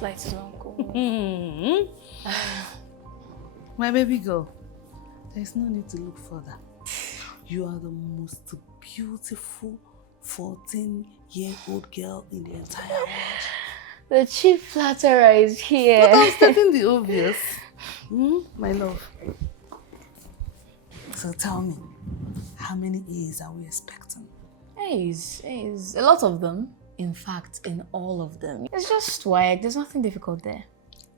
flight is uncle. My baby girl, there's no need to look further. You are the most beautiful 14-year-old girl in the entire world. The chief flatterer is here. But I'm stating the obvious. My love. So tell me, how many A's are we expecting? A's. A lot of them. In fact, in all of them. It's just swag. There's nothing difficult there.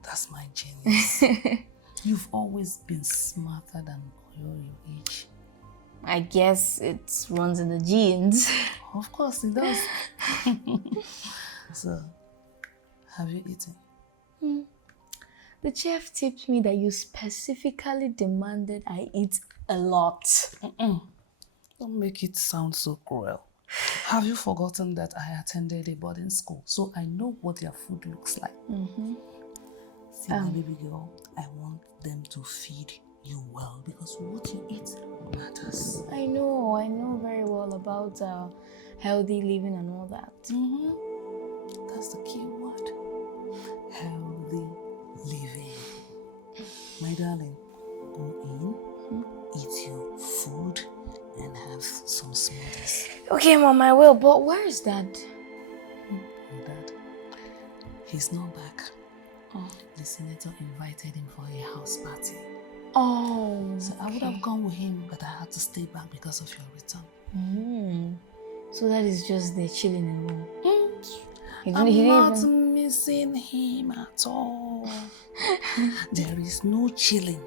That's my genius. You've always been smarter than your age. I guess it runs in the genes. Of course it does. So, have you eaten? The chef tipped me that you specifically demanded I eat a lot. Don't make it sound so cruel. Have you forgotten that I attended a boarding school, so I know what their food looks like? See, my baby girl, I want them to feed you well because what you eat matters. I know very well about healthy living and all that. That's the key word. Healthy living. My darling, go in, eat your food, and have some smoothies. Okay, Mom, I will, but where is Dad? Your dad? He's not back. The senator invited him for a house party. So I would have gone with him, but I had to stay back because of your return. So that is just there chilling in room. I'm not missing him at all. There is no chilling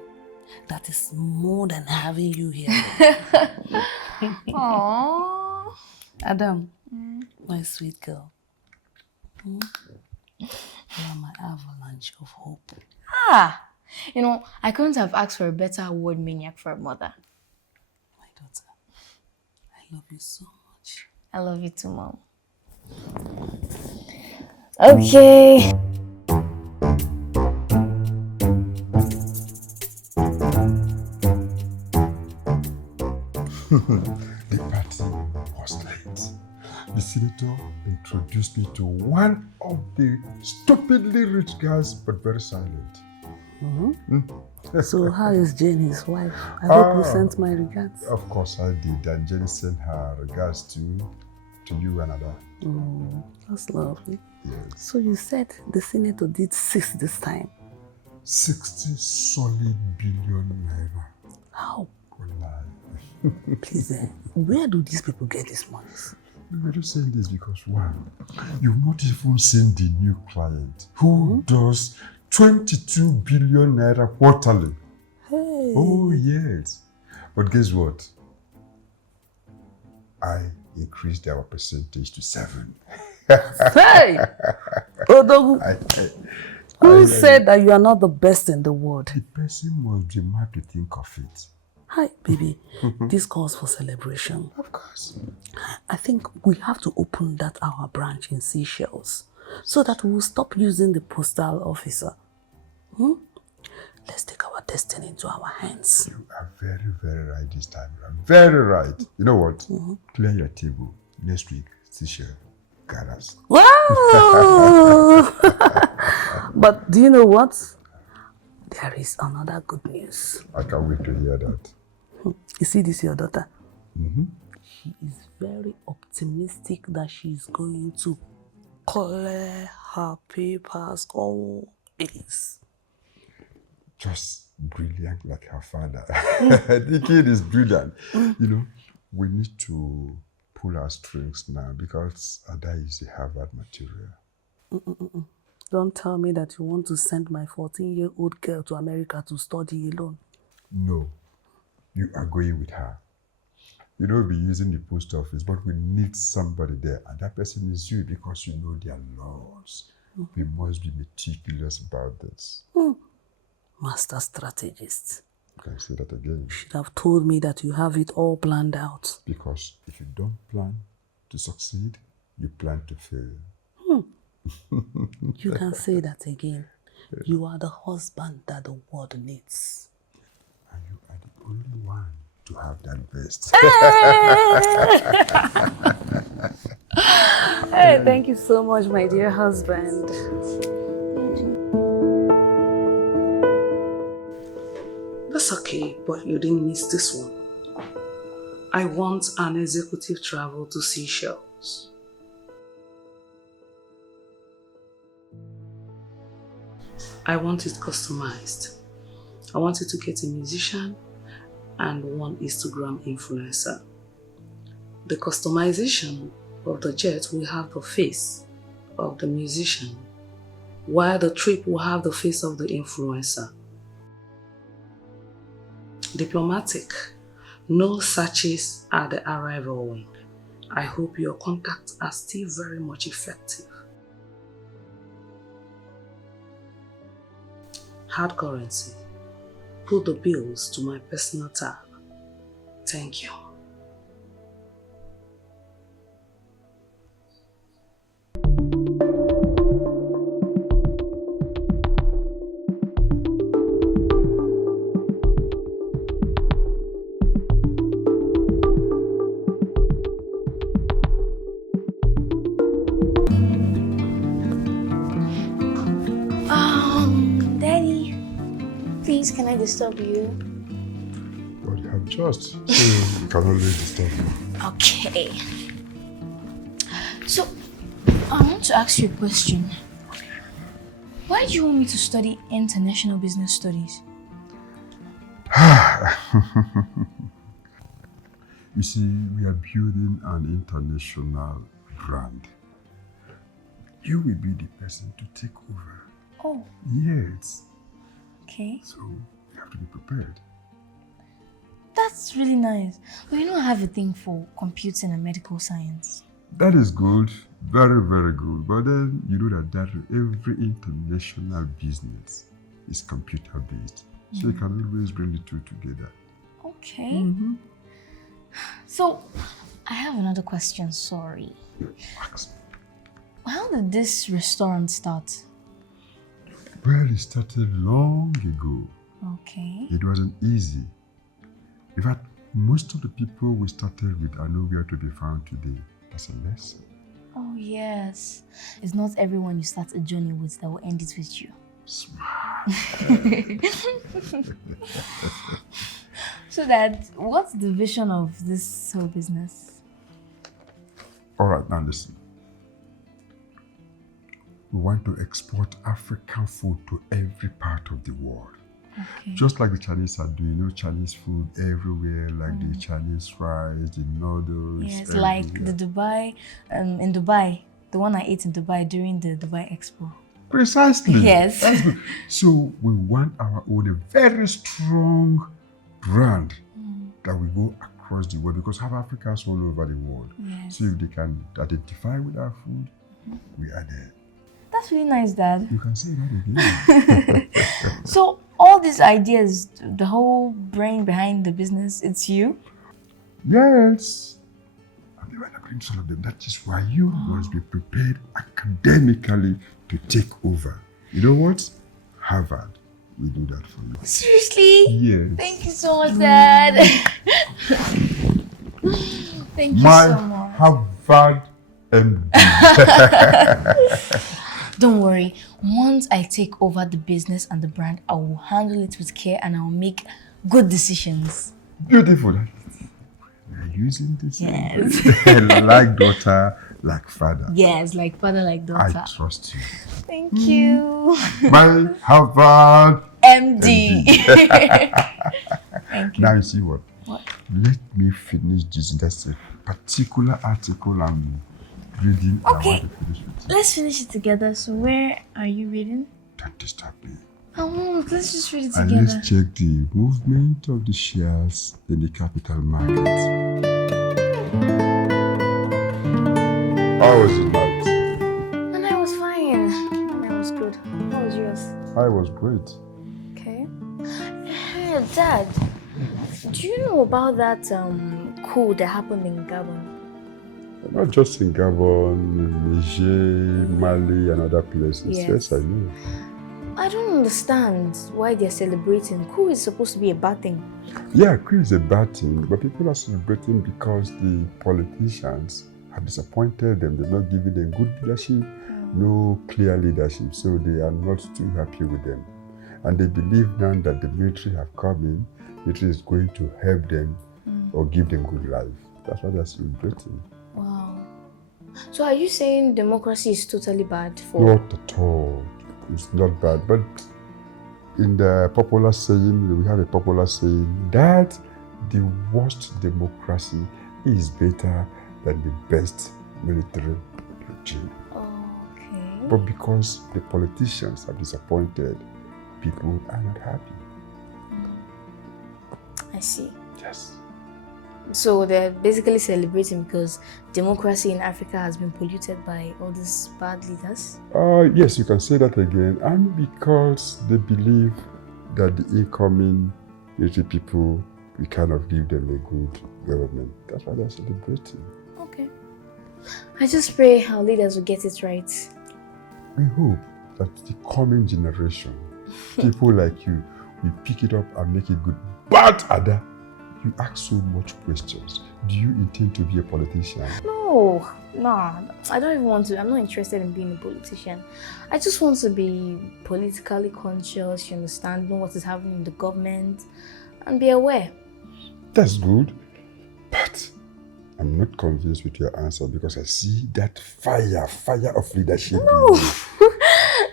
that is more than having you here. Aww. Adam, my sweet girl. You are my avalanche of hope. You know, I couldn't have asked for a better award maniac for a mother. My daughter, I love you so much. I love you too, Mom. Okay. The party was late. The senator introduced me to one of the stupidly rich guys, but very silent. So how is Jane, his wife? I hope you sent my regards. Of course I did, and Jenny sent her regards to you and Ada. That's lovely. Yes. So you said the senator did 6 this time. 60 solid billion naira. How? Wallahi. Please, where do these people get this money? We're just saying this because, one, you've not even seen the new client who does 22 billion naira quarterly. Hey. Oh, yes. But guess what? I increased our percentage to 7. Hey! Odogu, who said that you are not the best in the world? The person must be mad to think of it. Hi, baby. This calls for celebration. Of course. I think we have to open that our branch in Seychelles so that we will stop using the postal officer. Let's take our destiny into our hands. You are very, very right this time. You are very right. You know what? Clear your table. Next week, Seychelles, Garas. Wow! But do you know what? There is another good news. I can't wait to hear that. You see this, your daughter? She is very optimistic that she's going to clear her papers all A's. Just brilliant like her father. The kid is brilliant. You know, we need to pull our strings now because Ada is a Harvard material. Don't tell me that you want to send my 14-year-old girl to America to study alone. No, you are going with her. You know, we'll be using the post office, but we need somebody there. And that person is you because you know their laws. We must be meticulous about this. Master strategist. Can I say that again? You should have told me that you have it all planned out. Because if you don't plan to succeed, you plan to fail. You can say that again. You are the husband that the world needs. And you are the only one to have that best. Hey, thank you so much, my dear husband. okay, but you didn't miss this one. I want an executive travel to Seychelles. I want it customized. I want you to get a musician and one Instagram influencer. The customization of the jet will have the face of the musician, while the trip will have the face of the influencer. Diplomatic. No searches at the arrival wing. I hope your contacts are still very much effective. Hard currency. Put the bills to my personal tab. Thank you. Daddy, please, can I disturb you? But you have just, so you can always disturb me. Okay. So, I want to ask you a question. Why do you want me to study international business studies? You see, we are building an international brand. You will be the person to take over. Oh, Yes. okay. So, you have to be prepared. That's really nice. But you know I have a thing for computing and medical science. That is good. Very, very good. But then, you know that every international business is computer-based. So you can always bring the two together. Okay. So, I have another question, sorry. Ask me. How did this restaurant start? Well, it started long ago. Okay. It wasn't easy. In fact, most of the people we started with are nowhere to be found today. That's a lesson. Oh, yes. It's not everyone you start a journey with that will end it with you. Smart. So Dad, what's the vision of this whole business? All right, now listen. We want to export African food to every part of the world. Okay. Just like the Chinese are doing, you know, Chinese food everywhere, like the Chinese fries, the noodles. Yes, like the Dubai, in Dubai, the one I ate in Dubai during the Dubai Expo. Precisely. Yes. That's good. So we want our own, a very strong brand that will go across the world, because we have Africans all over the world. Yes. So if they can identify with our food, we are there. That's really nice, Dad. You can say that again. So all these ideas, the whole brain behind the business, it's you? Yes. And they were not going to solve them. That is why you must be prepared academically to take over. You know what? Harvard will do that for you. Seriously? Yes. Thank you so much, Dad. Thank you so much. Harvard MD. Don't worry. Once I take over the business and the brand, I will handle it with care and I will make good decisions. Beautiful. We are using this. Yes. Like daughter, like father. Yes, like father, like daughter. I trust you. Thank you. My Harvard MD. Thank you. Now you see what? What? Let me finish this. That's a particular article I'm reading. Okay. I want to finish with you. Let's finish it together. So where are you reading? Don't disturb me. I won't. Let's just read it And together. let's check the movement of the shares in the capital market. How was it like? And I was fine. And I was good. How was yours? I was great. Okay. Hey, Dad, do you know about that coup that happened in Gabon? Not just in Gabon, Niger, Mali, and other places. Yes. Yes, I know. I don't understand why they're celebrating. Coup is supposed to be a bad thing. Yeah, coup is a bad thing, but people are celebrating because the politicians have disappointed them. They're not giving them good leadership, no clear leadership, so they are not too happy with them. And they believe now that the military have come in, it is going to help them or give them good life. That's why they're celebrating. Wow. So are you saying democracy is totally bad for... Not at all. It's not bad. But in the popular saying, we have a popular saying that the worst democracy is better than the best military regime. Okay. But because the politicians are disappointed, people are not happy. I see. Yes. So they're basically celebrating because democracy in Africa has been polluted by all these bad leaders? Yes, you can say that again. And because they believe that the incoming military people, we kind of give them a good government. That's why they're celebrating. Okay. I just pray our leaders will get it right. We hope that the coming generation, people like you, will pick it up and make it good. But Ada, you ask so much questions. Do you intend to be a politician? No, I don't even want to. I'm not interested in being a politician. I just want to be politically conscious, you understand, know what is happening in the government, and be aware. That's good. But I'm not convinced with your answer because I see that fire of leadership. No.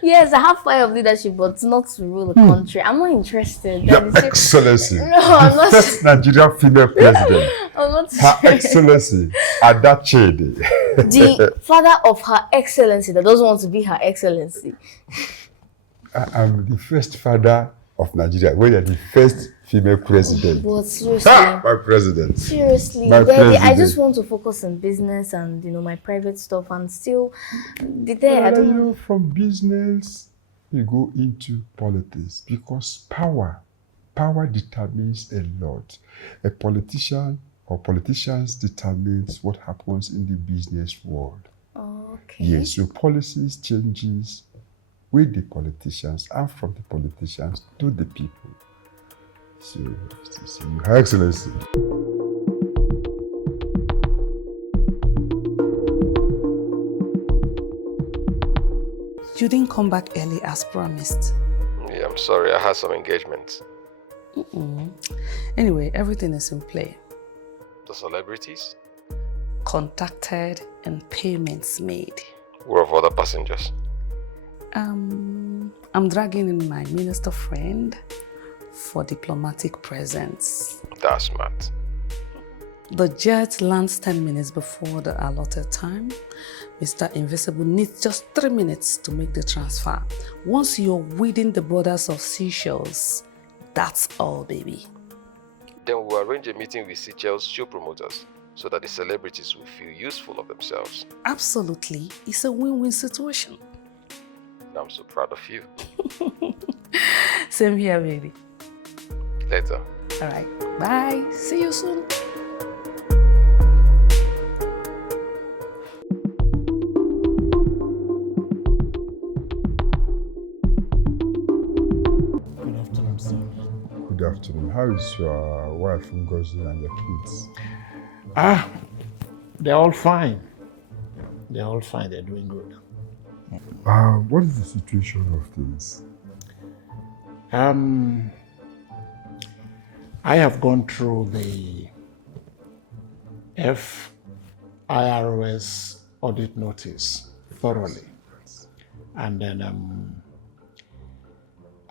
Yes, I have fire of leadership, but not to rule the country. I'm not interested. Your Excellency. No, I'm not. The first Nigerian female president. I'm not. Her Excellency, Adakirikiri. The father of Her Excellency that doesn't want to be Her Excellency. I'm the first father of Nigeria. When you're the first female president. But seriously. My president. Seriously. My Daddy, I president. just want to focus on business and, my private stuff and still be there. I don't know. From business, you go into politics because power determines a lot. A politician or politicians determines what happens in the business world. Okay. Yes, so policies changes with the politicians and from the politicians to the people. So, Your Excellency. You didn't come back early as promised. Yeah, I'm sorry. I had some engagements. Anyway, everything is in play. The celebrities? Contacted and payments made. Were of other passengers? I'm dragging in my minister friend for diplomatic presence. That's smart. The jet lands 10 minutes before the allotted time. Mr. Invisible needs just 3 minutes to make the transfer. Once you're within the borders of Seychelles, that's all, baby. Then we'll arrange a meeting with Seychelles show promoters so that the celebrities will feel useful of themselves. Absolutely. It's a win-win situation. I'm so proud of you. Same here, baby. Later. All right. Bye. See you soon. Good afternoon, sir. Good afternoon. How is your wife, Ngozi, and your kids? They're all fine. They're all fine. They're doing good. What is the situation of things? I have gone through the FIROS audit notice thoroughly. And then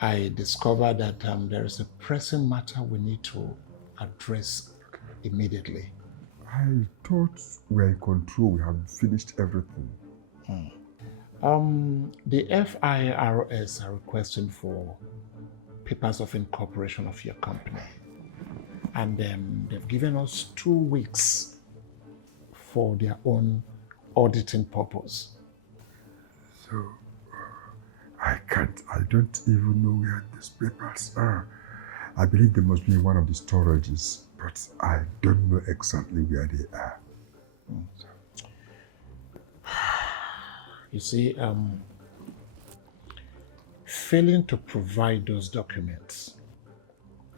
I discovered that there is a pressing matter we need to address immediately. I thought we are in control. We have finished everything. The FIROS are requesting for papers of incorporation of your company. And they've given us 2 weeks for their own auditing purpose. So, I don't even know where these papers are. I believe they must be in one of the storages, but I don't know exactly where they are. You see, failing to provide those documents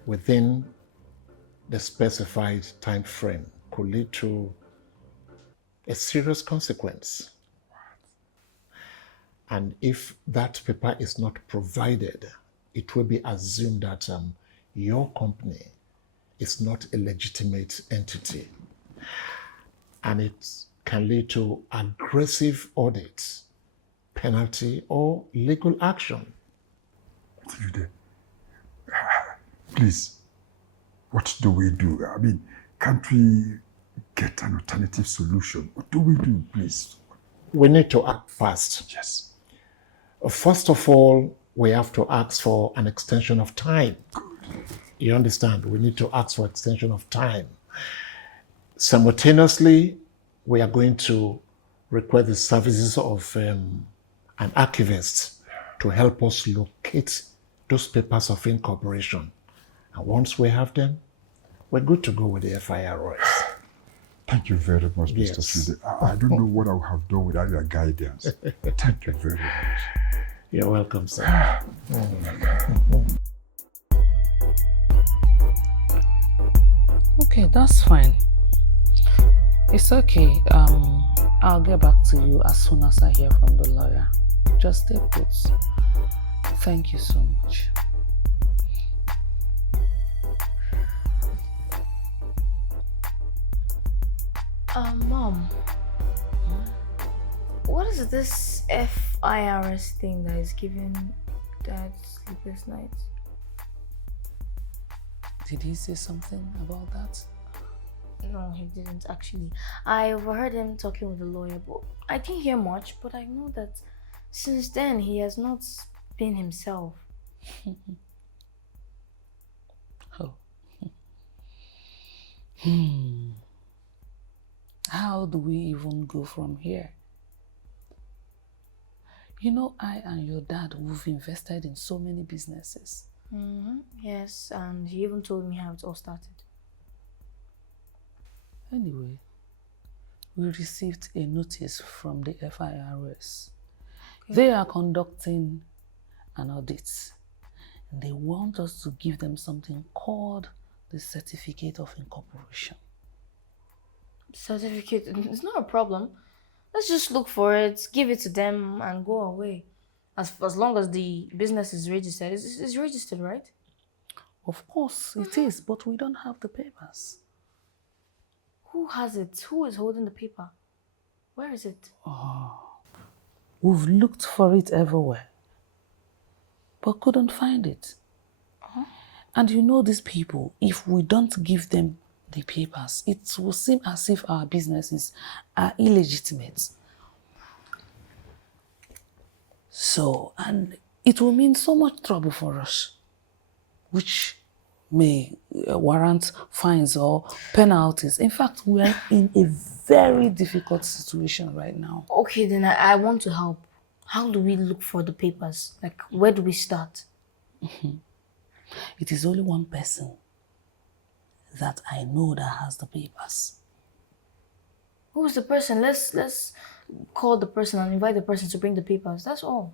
within the specified time frame could lead to a serious consequence. And if that paper is not provided, it will be assumed that your company is not a legitimate entity. And it can lead to aggressive audit, penalty, or legal action. Please, what do we do? I mean, can't we get an alternative solution? What do we do, please? We need to act fast. Yes. First of all, we have to ask for an extension of time. You understand? We need to ask for extension of time. Simultaneously, we are going to request the services of an archivist to help us locate those papers of incorporation. And once we have them, we're good to go with the FIRS. Thank you very much, Mr. Yes. Fide. I don't know what I would have done without your guidance. Thank you very much. You're welcome, sir. Okay, that's fine. It's okay. I'll get back to you as soon as I hear from the lawyer. Just stay put. Thank you so much. Mom, what is this FIRS thing that is giving Dad sleepless nights? Did he say something about that? No, he didn't actually. I overheard him talking with the lawyer, but I didn't hear much. But I know that since then he has not been himself. Oh. How do we even go from here? You know, I and your dad, we've invested in so many businesses. Yes, and he even told me how it all started. Anyway, we received a notice from the FIRS. Okay. They are conducting an audit. They want us to give them something called the Certificate of Incorporation. Certificate? It's not a problem. Let's just look for it, give it to them, and go away. As long as the business is registered. It's registered, right? Of course it is, but we don't have the papers. Who has it? Who is holding the paper? Where is it? We've looked for it everywhere, but couldn't find it. And you know these people, if we don't give them the papers, it will seem as if our businesses are illegitimate. So, and it will mean so much trouble for us, which may warrant fines or penalties. In fact, we are in a very difficult situation right now. Okay, then I want to help. How do we look for the papers? Like, where do we start? It is only one person that I know that has the papers. Who is the person? Let's call the person and invite the person to bring the papers. That's all.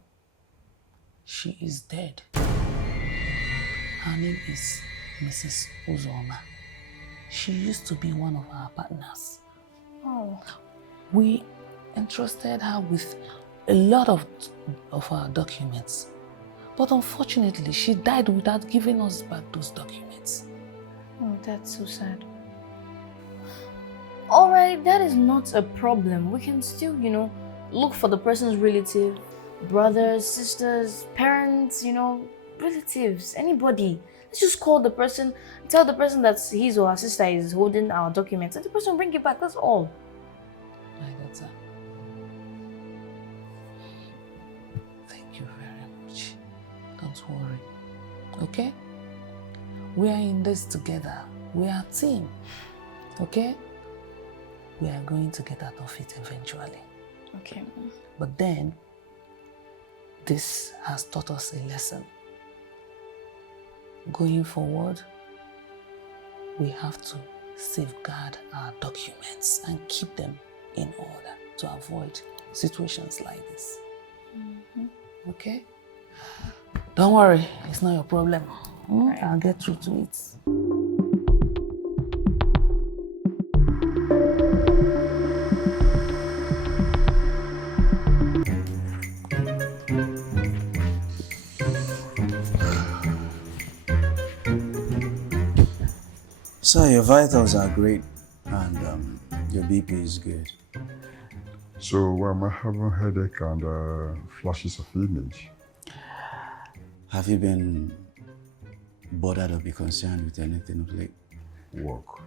She is dead. Her name is Mrs. Uzoma. She used to be one of our partners. Oh. We entrusted her with a lot of our documents. But unfortunately, she died without giving us back those documents. Oh, that's so sad. Alright, that is not a problem. We can still, look for the person's relative, brothers, sisters, parents, relatives, anybody. Let's just call the person, tell the person that his or her sister is holding our documents, and the person will bring it back, that's all. My daughter, thank you very much. Don't worry, okay? We are in this together. We are a team, okay? We are going to get out of it eventually. Okay. But then, this has taught us a lesson. Going forward, we have to safeguard our documents and keep them in order to avoid situations like this. Okay? Don't worry, it's not your problem. I'll get through to it. So your vitals are great and your BP is good. So I'm having headache and flashes of image. Have you been bothered or be concerned with anything of late? Work.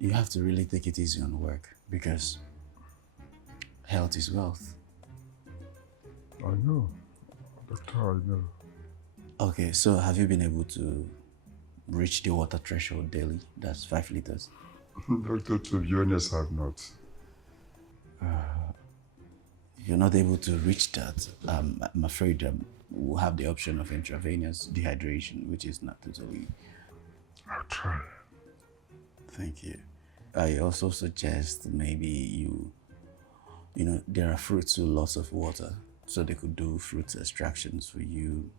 You have to really take it easy on work because health is wealth. I know. Doctor, I know. Okay, so have you been able to reach the water threshold daily? That's 5 liters. Doctor, to be honest, I've not. You're not able to reach that. I'm afraid we'll have the option of intravenous dehydration, which is not totally... I'll try. Thank you. I also suggest maybe you know, there are fruits with lots of water, so they could do fruit extractions for you.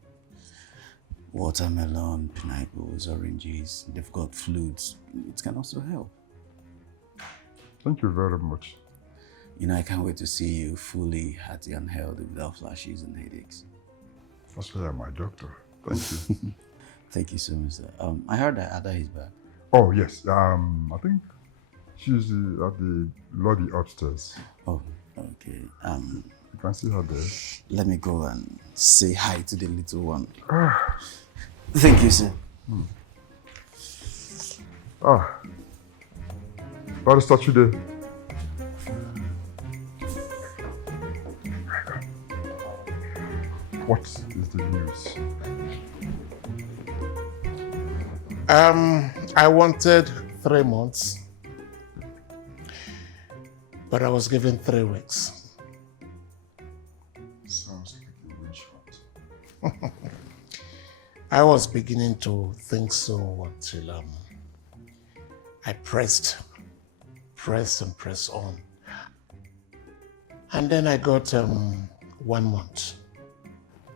Watermelon, pineapples, oranges, they've got flutes. It can also help. Thank you very much. You know, I can't wait to see you fully healthy and healthy without flashes and headaches. That's why I'm my doctor. Thank you. Thank you so much, sir. I heard that Ada is back. Oh, yes. I think she's at the lobby upstairs. Oh, okay. You can see her there. Let me go and say hi to the little one. Thank you, sir. Barrister today. What is the news? I wanted 3 months, but I was given 3 weeks. Sounds like a witch hunt. I was beginning to think so until I pressed on. And then I got 1 month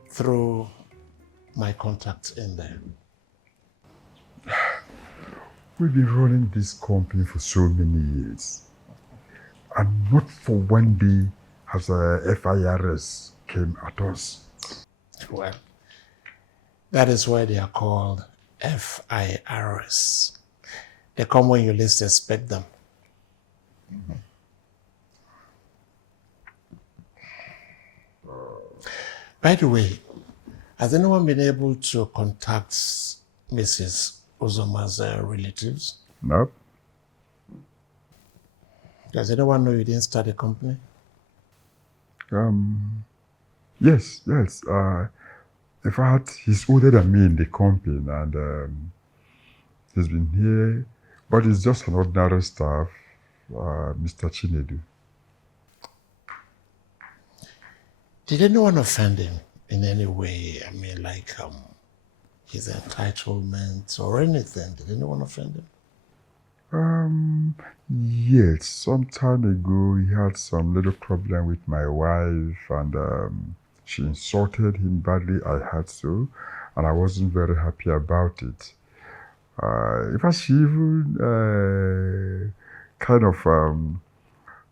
through my contacts in there. We've been running this company for so many years. And not for one day has a FIRS came at us. Well, that is why they are called FIRS. They come when you least expect them. By the way, has anyone been able to contact Mrs. Uzoma's relatives? No? Does anyone know you didn't start a company? Yes. In fact, he's older than me in the company and he's been here, but he's just an ordinary staff, Mr. Chinedu. Did anyone offend him in any way? I mean, like his entitlement or anything? Did anyone offend him? Yes. Some time ago, he had some little problem with my wife and she insulted him badly, I heard so, and I wasn't very happy about it. In fact, she even kind of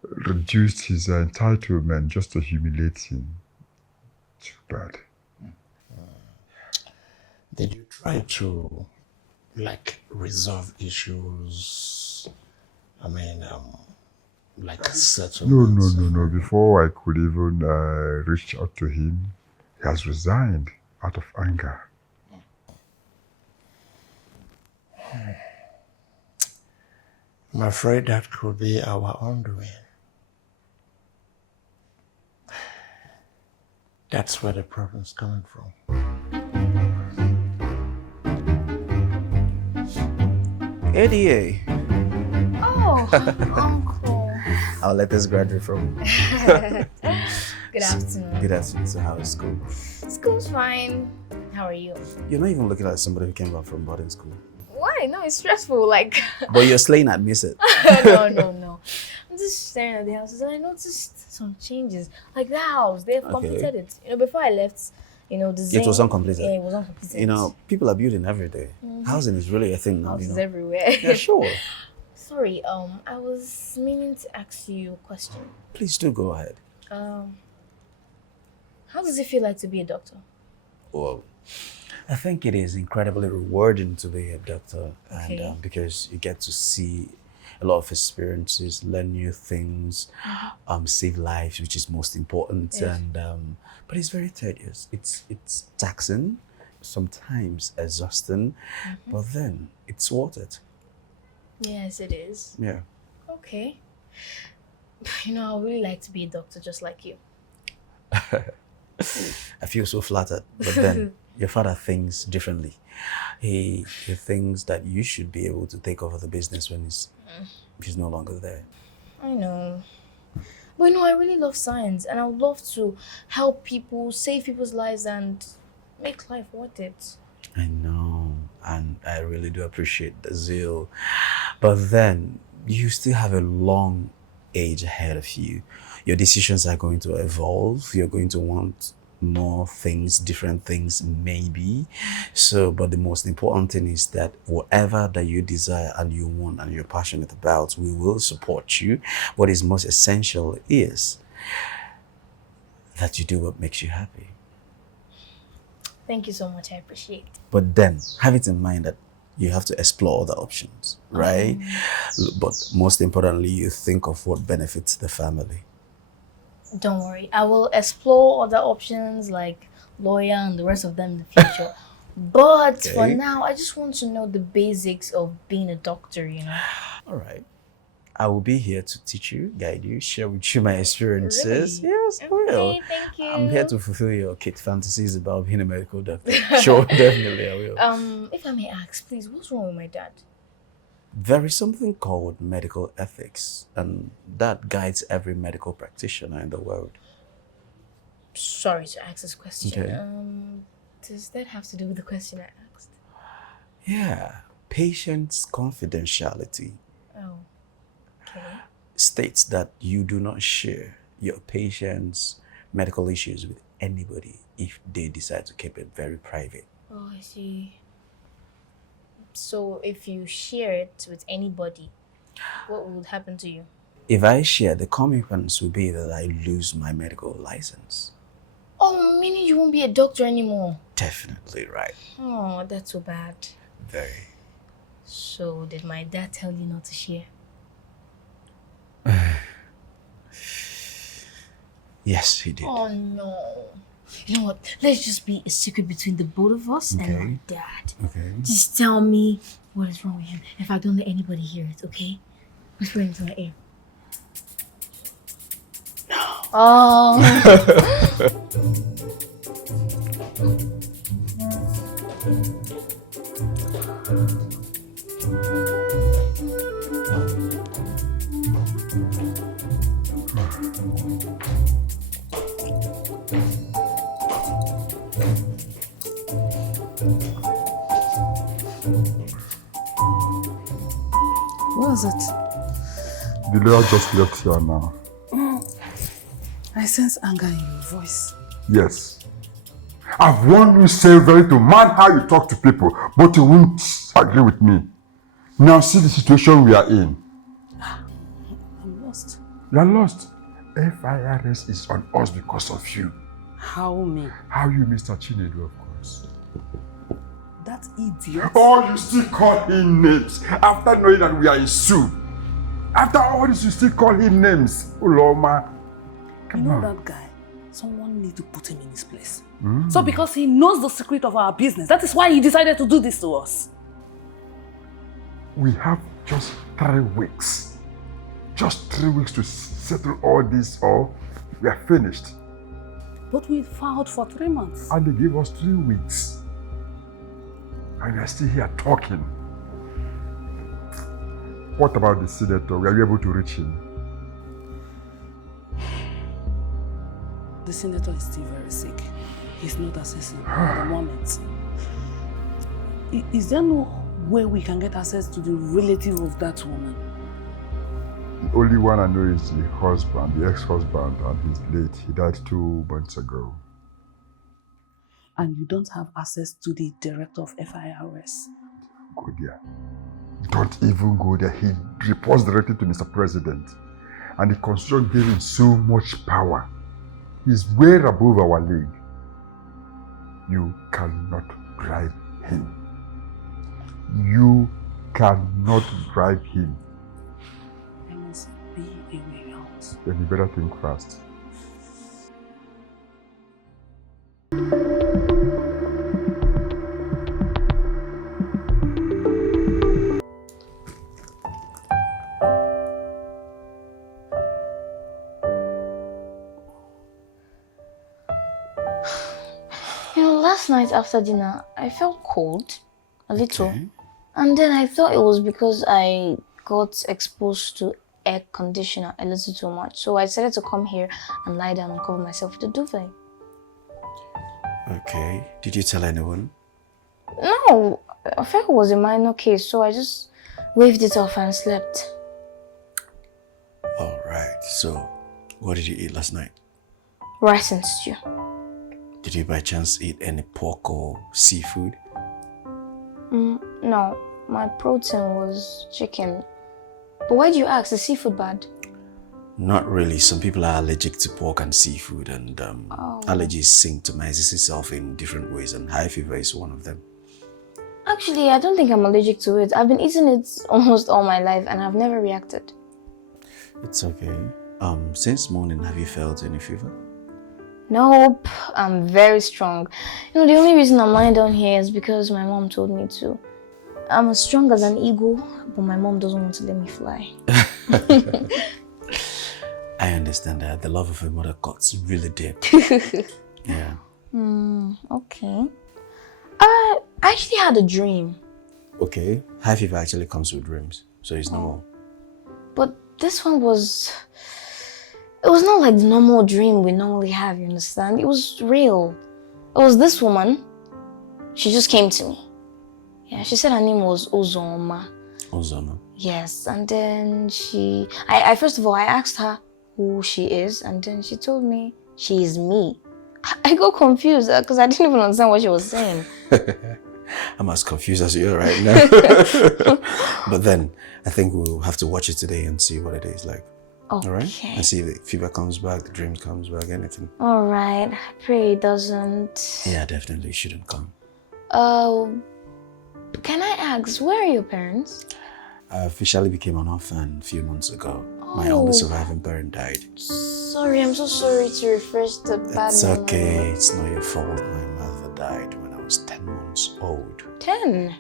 reduced his entitlement just to humiliate him. Too bad. Did you try to, like, resolve issues? I mean, like settlements? No. Before I could even reach out to him, he has resigned out of anger. I'm afraid that could be our undoing. That's where the problem's coming from. ADA. Oh, Uncle. I'll let this graduate from. Good afternoon. Good afternoon. So how is school? School's fine. How are you? You're not even looking like somebody who came back from boarding school. Why? No, it's stressful. Like. But you're slaying at miss it. No. I'm just staring at the houses and I noticed some changes. Like the house, they've completed it. You know, before I left, you know, the zinc. It was uncompleted. Yeah, it was uncompleted. You know, people are building every day. Housing is really a thing now. Houses you know? everywhere. Yeah, sure. Sorry, I was meaning to ask you a question. Please do go ahead. How does it feel like to be a doctor? Well, I think it is incredibly rewarding to be a doctor, Okay. and because you get to see a lot of experiences, learn new things, save lives, which is most important. Yes. And but it's very tedious. It's taxing, sometimes exhausting, but then it's worth it. Yes, it is. Yeah. Okay. You know, I would really like to be a doctor just like you. I feel so flattered, but then your father thinks differently. He thinks that you should be able to take over the business when he's no longer there. I know. But you know, I really love science and I would love to help people, save people's lives and make life worth it. I know, and I really do appreciate the zeal. But then you still have a long age ahead of you. Your decisions are going to evolve. You're going to want more things, different things, maybe. So, but the most important thing is that whatever that you desire and you want and you're passionate about, we will support you. What is most essential is that you do what makes you happy. Thank you so much, I appreciate it. But then have it in mind that you have to explore other options, right? But most importantly, you think of what benefits the family. Don't worry, I will explore other options like lawyer and the rest of them in the future. But for Okay. now, I just want to know the basics of being a doctor, you know. All right. I will be here to teach you, guide you, share with you my experiences. Really? Yes, I will. Okay, thank you. I'm here to fulfill your kid fantasies about being a medical doctor. Sure, definitely I will. If I may ask, please, what's wrong with my dad? There is something called medical ethics, and that guides every medical practitioner in the world. Sorry to ask this question. Okay. Does that have to do with the question I asked? Yeah, patient's confidentiality Oh, okay. states that you do not share your patient's medical issues with anybody if they decide to keep it very private. Oh, I see. So if you share it with anybody, what would happen to you? If I share, the consequence will be that I lose my medical license. Oh, meaning you won't be a doctor anymore. Definitely right. Oh, that's so bad. Very. So did my dad tell you not to share? Yes, he did. Oh no. You know what? Let's just be a secret between the both of us and Okay. my dad. Okay. Just tell me what is wrong with him. If I don't let anybody hear it, okay? Whisper into my ear. Oh. What is it? The lawyer just left here now. I sense anger in your voice. Yes. I've warned you severally to mind how you talk to people, but you won't agree with me. Now see the situation we are in. I'm lost. You are lost. FIRS is on us because of you. How me? How you, Mr. Chinedu, of course. That idiot? Oh, you still call him names after knowing that we are in soup. After all this, you still call him names. Uloma. You know that guy? Someone need to put him in his place. So because he knows the secret of our business, that is why he decided to do this to us. We have just 3 weeks. Just 3 weeks to settle all this, or we are finished. But we filed for 3 months. And they gave us 3 weeks. And we are still here talking. What about the senator? Were you able to reach him? The senator is still very sick. He's not accessing at the moment. Is there no way we can get access to the relative of that woman? The only one I know is the husband, the ex-husband, and he's late. He died 2 months ago. And you don't have access to the director of FIRS? Go there. Don't even go there. He reports directly to Mr. President. And the Constitution gave him so much power. He's way above our league. You cannot bribe him. You cannot bribe him. There must be a way out. Then you better think fast. Last night after dinner, I felt cold, a little. Okay. And then I thought it was because I got exposed to air conditioner a little too much. So I decided to come here and lie down and cover myself with the duvet. Okay. Did you tell anyone? No, I felt it was a minor case, so I just waved it off and slept. All right. So, what did you eat last night? Rice and stew. Did you by chance eat any pork or seafood? No, my protein was chicken. But why do you ask? Is seafood bad? Not really. Some people are allergic to pork and seafood, and allergies symptomize itself in different ways, and high fever is one of them. Actually, I don't think I'm allergic to it. I've been eating it almost all my life and I've never reacted. It's okay. Since morning, have you felt any fever? Nope, I'm very strong. The only reason I'm lying down here is because my mom told me to. I'm as strong as an eagle, but my mom doesn't want to let me fly. I understand that. The love of a mother cuts really deep. Yeah. Okay. I actually had a dream. Okay. High fever actually comes with dreams, so it's normal. But this one was... It was not like the normal dream we normally have, you understand? It was real. It was this woman. She just came to me. Yeah, she said her name was Ozoma. Ozoma. Yes, and then I first of all, I asked her who she is, and then she told me she is me. I got confused because I didn't even understand what she was saying. I'm as confused as you are right now. But then, I think we'll have to watch it today and see what it is like. Okay. All right? And see if the fever comes back, the dream comes back, anything. All right. I pray it doesn't. Yeah, definitely shouldn't come. Can I ask, where are your parents? I officially became an orphan a few months ago. My only surviving parent died. Sorry, I'm so sorry to refresh the bad It's memory. okay. It's not your fault. My mother died when I was 10 months old. 10?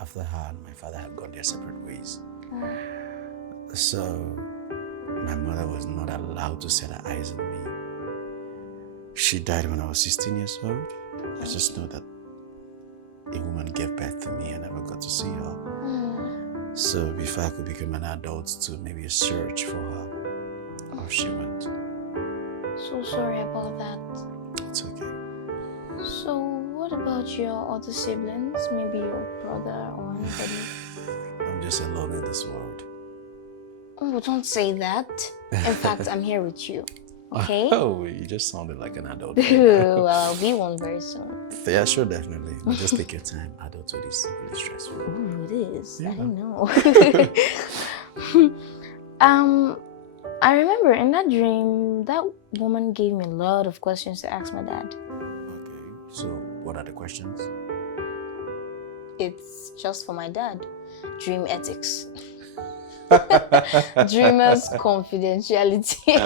After her and my father had gone their separate ways. So, my mother was not allowed to set her eyes on me. She died when I was 16 years old. I just know that a woman gave birth to me and I never got to see her. So before I could become an adult to maybe a search for her, off she went. So sorry about that. It's okay. So what about your other siblings? Maybe your brother or anybody? I'm just alone in this world. Oh, don't say that. In fact, I'm here with you. Okay? Oh, you just sounded like an adult. Well, I'll be one very soon. Yeah, sure, definitely. But just take your time. Adulthood is really stressful. Ooh, it is. Yeah. I didn't know. I remember in that dream, that woman gave me a lot of questions to ask my dad. Okay, so what are the questions? It's just for my dad. Dream ethics. Dreamer's confidentiality.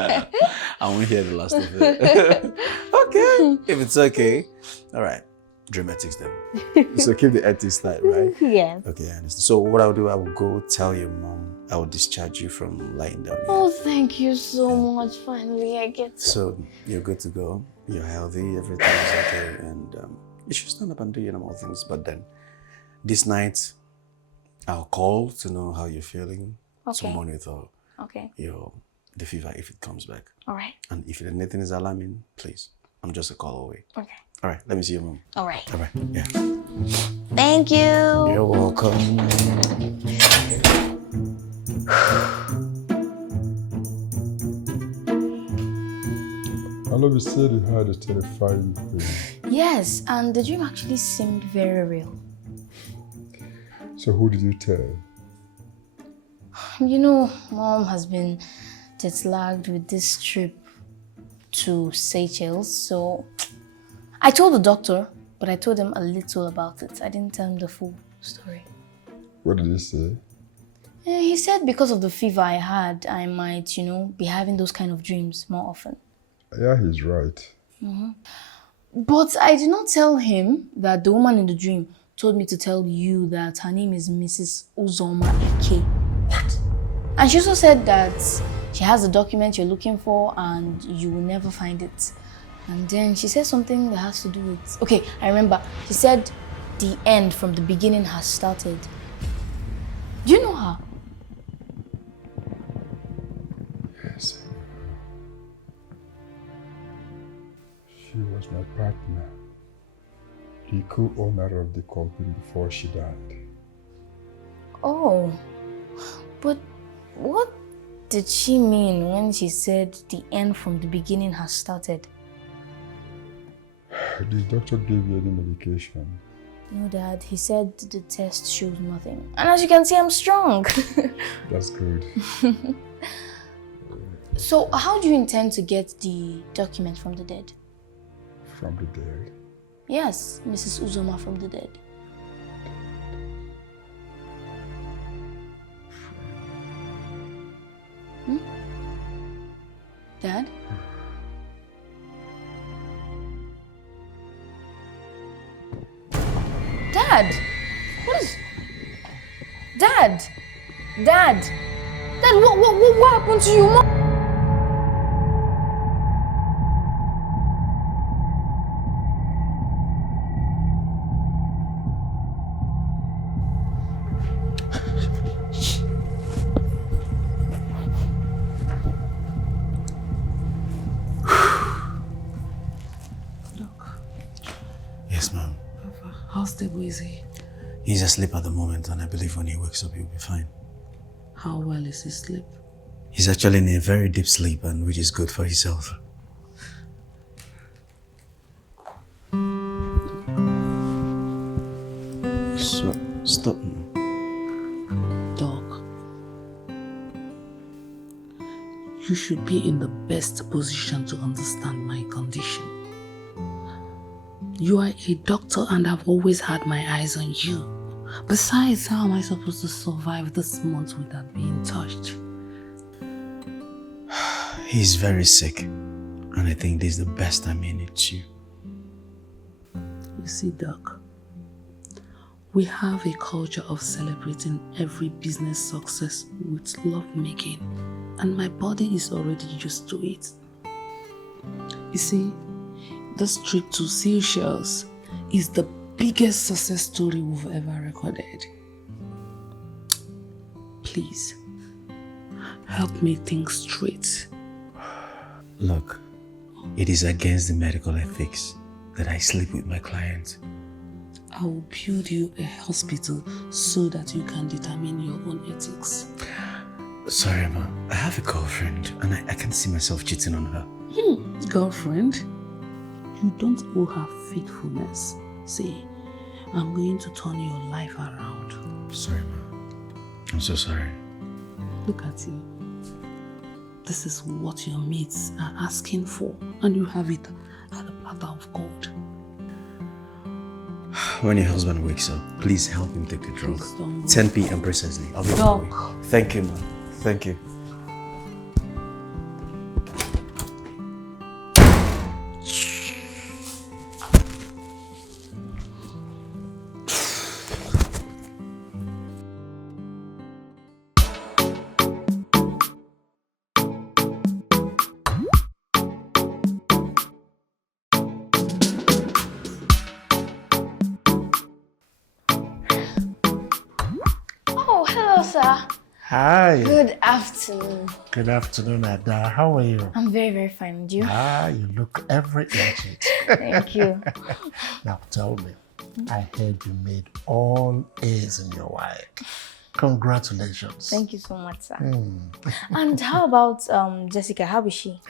I won't hear the last of it. Okay, if it's okay. All right, dream ethics then. So keep the ethics tight, right? Yeah. Okay, I understand. So what I'll do, I will go tell your mom. I will discharge you from lying down here. Oh, thank you so much. Finally, I get to. So you're good to go. You're healthy. Everything is okay, and you should stand up and do your normal things. But then, this night, I'll call to know how you're feeling. Okay. Someone with Okay. the fever if it comes back. All right. And if anything is alarming, please. I'm just a call away. Okay. All right, let me see your mom. All right. All right, yeah. Thank you. You're welcome. I love you said you had a terrifying dream. Yes, and the dream actually seemed very real. So who did you tell? Mom has been jet-lagged with this trip to Seychelles, so I told the doctor, but I told him a little about it. I didn't tell him the full story. What did he say? He said because of the fever I had, I might, be having those kind of dreams more often. Yeah, he's right. But I did not tell him that the woman in the dream told me to tell you that her name is Mrs. Uzoma Eke. What? And she also said that she has the document you're looking for and you will never find it. And then she said something that has to do with... Okay, I remember. She said the end from the beginning has started. Do you know her? Yes. She was my partner. The co-owner of the company before she died. Oh, but what did she mean when she said the end from the beginning has started? The doctor gave you any medication? No, Dad. He said the test shows nothing. And as you can see, I'm strong. That's good. So, how do you intend to get the document from the dead? From the dead? Yes, Mrs. Uzoma from the dead. Dad? Dad! What is... Dad! Dad! Dad, what happened to you, Mom? Yes, ma'am. How stable is he? He's asleep at the moment, and I believe when he wakes up, he'll be fine. How well is his sleep? He's actually in a very deep sleep, and which is good for his health. So, stop now. Doc, you should be in the best position to understand my condition. You are a doctor and I've always had my eyes on you. Besides, how am I supposed to survive this month without being touched? He's very sick, and I think this is the best time he needs you. You see, Doc, we have a culture of celebrating every business success with lovemaking, and my body is already used to it. You see, this trip to Seychelles is the biggest success story we've ever recorded. Please, help me think straight. Look, it is against the medical ethics that I sleep with my client. I will build you a hospital so that you can determine your own ethics. Sorry, ma. I have a girlfriend, and I can't see myself cheating on her. Girlfriend? You don't owe her faithfulness. See, I'm going to turn your life around. Sorry, ma. I'm so sorry. Look at you. This is what your mates are asking for, and you have it at a platter of gold. When your husband wakes up, please help him take the drug. 10 p.m. precisely. I'll be on my way. Thank you, ma. Thank you. Oh, hello, sir. Hi. Good afternoon. Good afternoon, Ada. How are you? I'm very, very fine. And you? You look every inch it. Thank you. Now tell me, I heard you made all A's in your WAEC. Congratulations. Thank you so much, sir. And how about Jessica? How is she?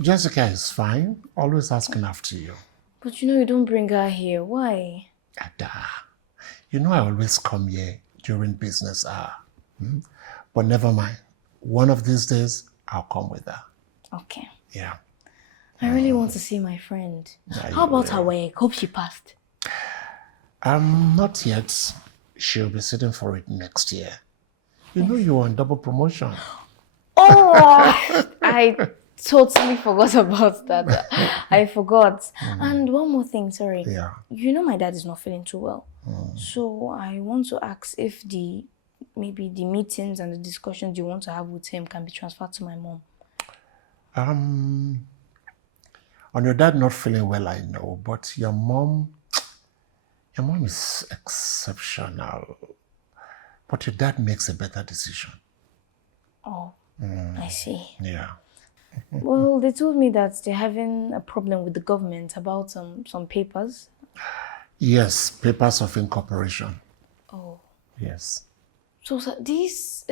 Jessica is fine. Always asking after you. But you don't bring her here. Why? Ada, you know I always come here during business hour. But never mind. One of these days, I'll come with her. Okay. Yeah. I really want to see my friend. How about her work? Hope she passed. Not yet. She'll be sitting for it next year. You know you're on double promotion. Oh, I totally forgot about that. I forgot. And one more thing, sorry. Yeah. You know my dad is not feeling too well. So I want to ask if maybe the meetings and the discussions you want to have with him can be transferred to my mom. On your dad not feeling well, I know, but your mom is exceptional. But your dad makes a better decision. Oh, I see. Yeah. Well, they told me that they're having a problem with the government about some papers. Yes, papers of incorporation. Oh. Yes. So these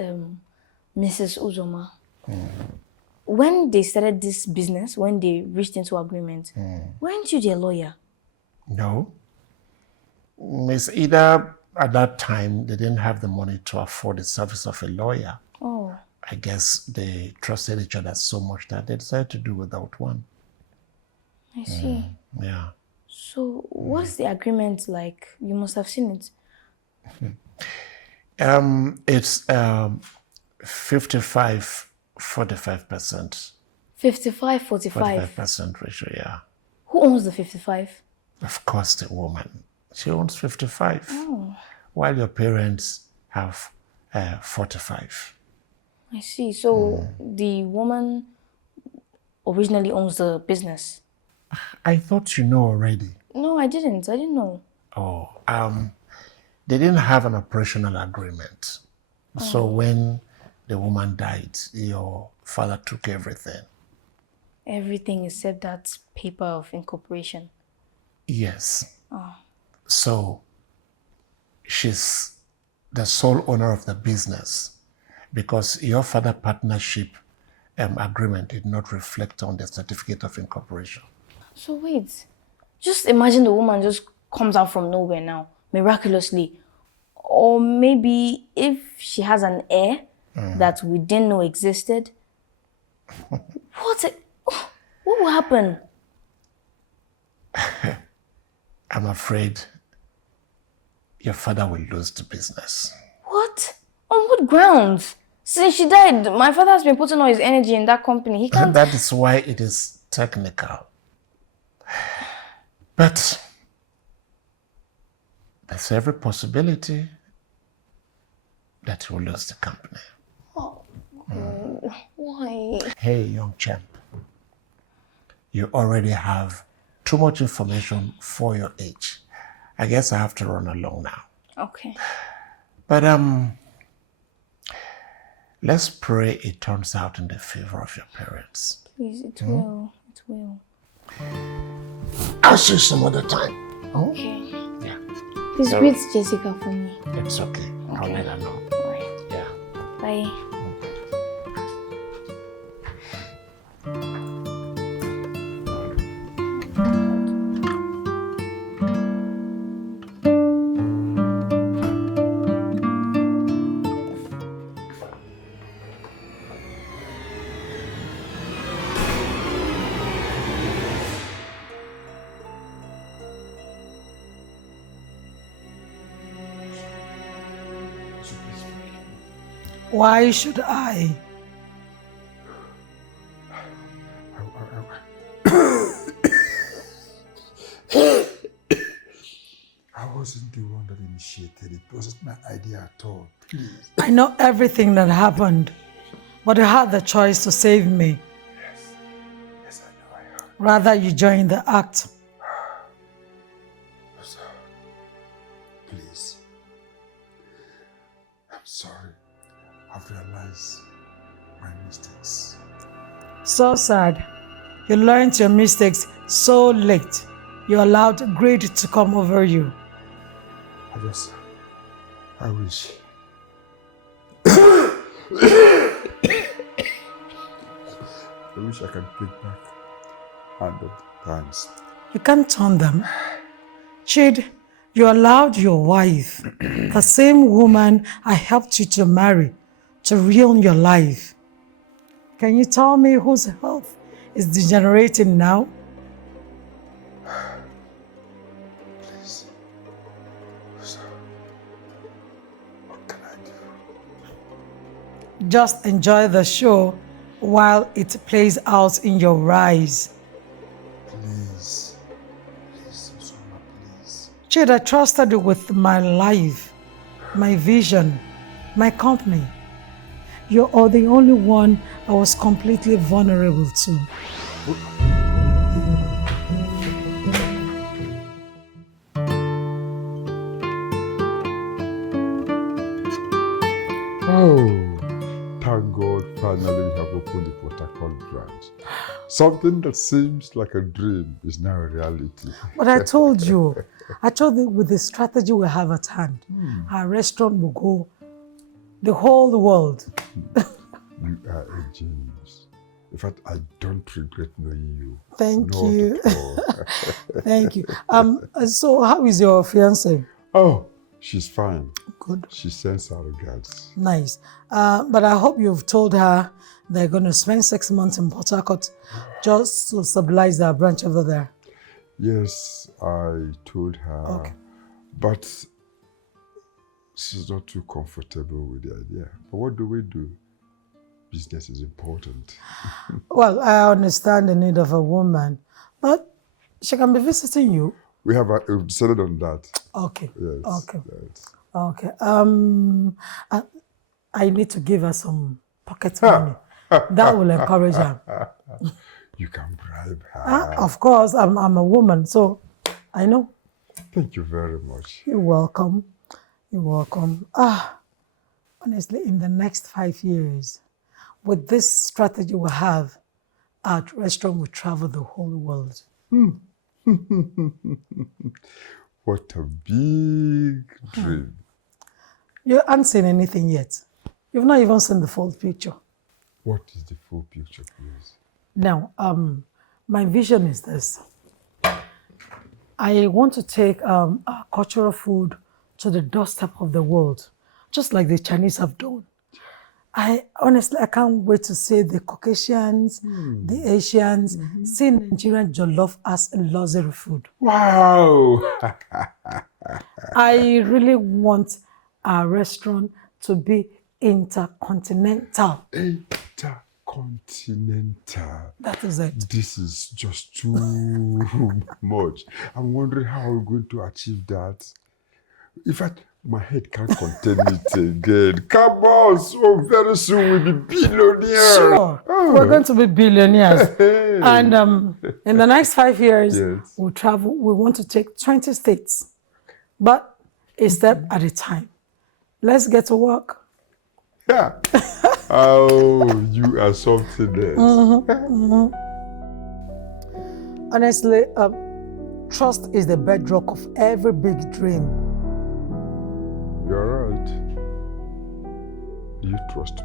Mrs. Uzoma, when they started this business, when they reached into agreement, weren't you their lawyer? No. It's either at that time they didn't have the money to afford the service of a lawyer. Oh. I guess they trusted each other so much that they decided to do without one. I see. Yeah. So what's the agreement like? You must have seen it. It's 55, 45%. 55, 45. 45% ratio, yeah. Who owns the 55? Of course, the woman. She owns 55, while your parents have 45. I see. So the woman originally owns the business. I thought you know already. No, I didn't. I didn't know. Oh, they didn't have an operational agreement. So when the woman died, your father took everything. Everything except that paper of incorporation. Yes. So she's the sole owner of the business because your father partnership agreement did not reflect on the certificate of incorporation. So wait, just imagine the woman just comes out from nowhere now, miraculously. Or maybe if she has an heir that we didn't know existed, what will happen? I'm afraid your father will lose the business. What? On what grounds? Since she died, my father has been putting all his energy in that company. He can't... That is why it is technical. But there's every possibility that he will lose the company. Oh, why? Hey, young champ. You already have too much information for your age. I guess I have to run along now. Okay. But let's pray it turns out in the favor of your parents. Please, it will. It will. I'll see you some other time. Okay. Yeah. Please greet Jessica for me. It's okay. I'll let her know. All right. Yeah. Bye. Why should I? I wasn't the one that initiated it. It wasn't my idea at all. Please. I know everything that happened, but you had the choice to save me. Yes, I know I have. Rather, you join the act. So, please. I'm sorry. I've realized my mistakes. So sad. You learned your mistakes so late. You allowed greed to come over you. I wish. I wish I could take back 100 times. You can't turn them. Chid, you allowed your wife, the same woman I helped you to marry, to ruin your life. Can you tell me whose health is degenerating now. Please. So, what can I do? Just enjoy the show while it plays out in your eyes. Please. Please, Susoma, please. Chid, I trusted you with my life, my vision, my company. You are the only one I was completely vulnerable to. Oh, thank God finally we have opened the Port Harcourt branch. Something that seems like a dream is now a reality. But I told you with the strategy we have at hand, our restaurant will go the whole world. You are a genius. In fact, I don't regret knowing you. Thank Not you. at all. Thank you. So how is your fiancée? Oh, she's fine. Good. She sends her regards. Nice. But I hope you've told her they're going to spend 6 months in Port Harcourt just to stabilize our branch over there. Yes, I told her. Okay. But she's not too comfortable with the idea. But what do we do? Business is important. Well, I understand the need of a woman, but she can be visiting you. We've decided on that. Okay. Yes. Okay. Yes. Okay. I need to give her some pocket money. That will encourage her. You can bribe her. Of course, I'm a woman, so I know. Thank you very much. You're welcome. You're welcome. Honestly, in the next 5 years, with this strategy we have, our restaurant will travel the whole world. What a big dream. You haven't seen anything yet. You've not even seen the full picture. What is the full picture, please? Now, my vision is this. I want to take our cultural food to the doorstep of the world, just like the Chinese have done. I can't wait to see the Caucasians, the Asians, see Nigerian jollof as a luxury food. Wow! I really want our restaurant to be intercontinental. Intercontinental. That is it. This is just too much. I'm wondering how we're going to achieve that. In fact, my head can't contain it again. Come on, so very soon we'll be billionaires. Sure, we're going to be billionaires. And in the next 5 years, Yes. we'll travel. We want to take 20 states, but a step at a time. Let's get to work. Yeah. Oh, you are something else. Honestly, trust is the bedrock of every big dream. You're right. Do you trust me?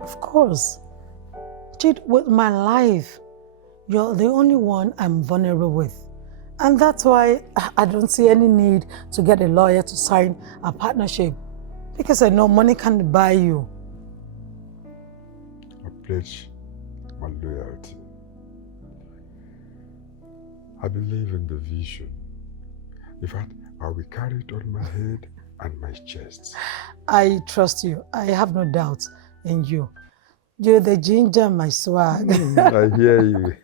Of course. Chid, with my life, you're the only one I'm vulnerable with. And that's why I don't see any need to get a lawyer to sign a partnership. Because I know money can't buy you. I pledge my loyalty. I believe in the vision. In fact, I will carry it on my head and my chest. I trust you. I have no doubt in you. You're the ginger, my swag. I hear you.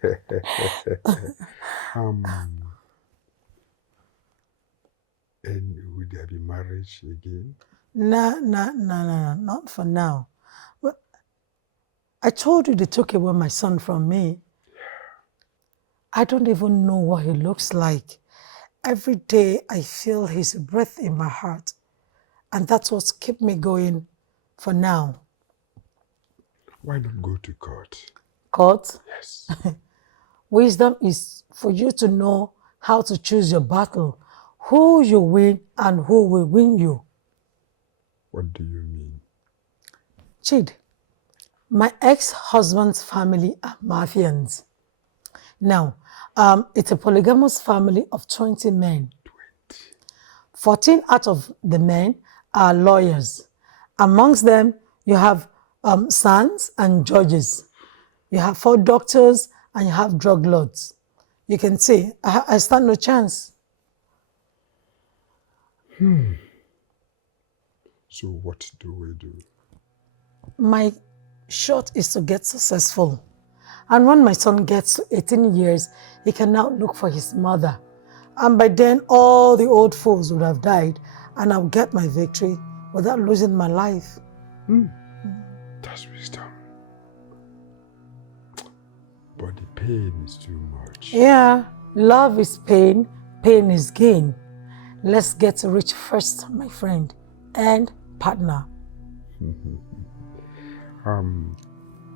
And will there be marriage again? No, not for now. But I told you they took away my son from me. I don't even know what he looks like. Every day I feel his breath in my heart. And that's what's kept me going for now. Why not go to court? Court? Yes. Wisdom is for you to know how to choose your battle, who you win and who will win you. What do you mean? Chid, my ex-husband's family are Mafians. Now, it's a polygamous family of 20 men. 14 out of the men are lawyers. Amongst them, you have sons and judges. You have 4 doctors and you have drug lords. You can see, I stand no chance. So what do we do? My shot is to get successful. And when my son gets to 18 years, he can now look for his mother. And by then, all the old foes would have died, and I'll get my victory without losing my life. That's wisdom. But the pain is too much. Yeah, love is pain, pain is gain. Let's get rich first, my friend and partner.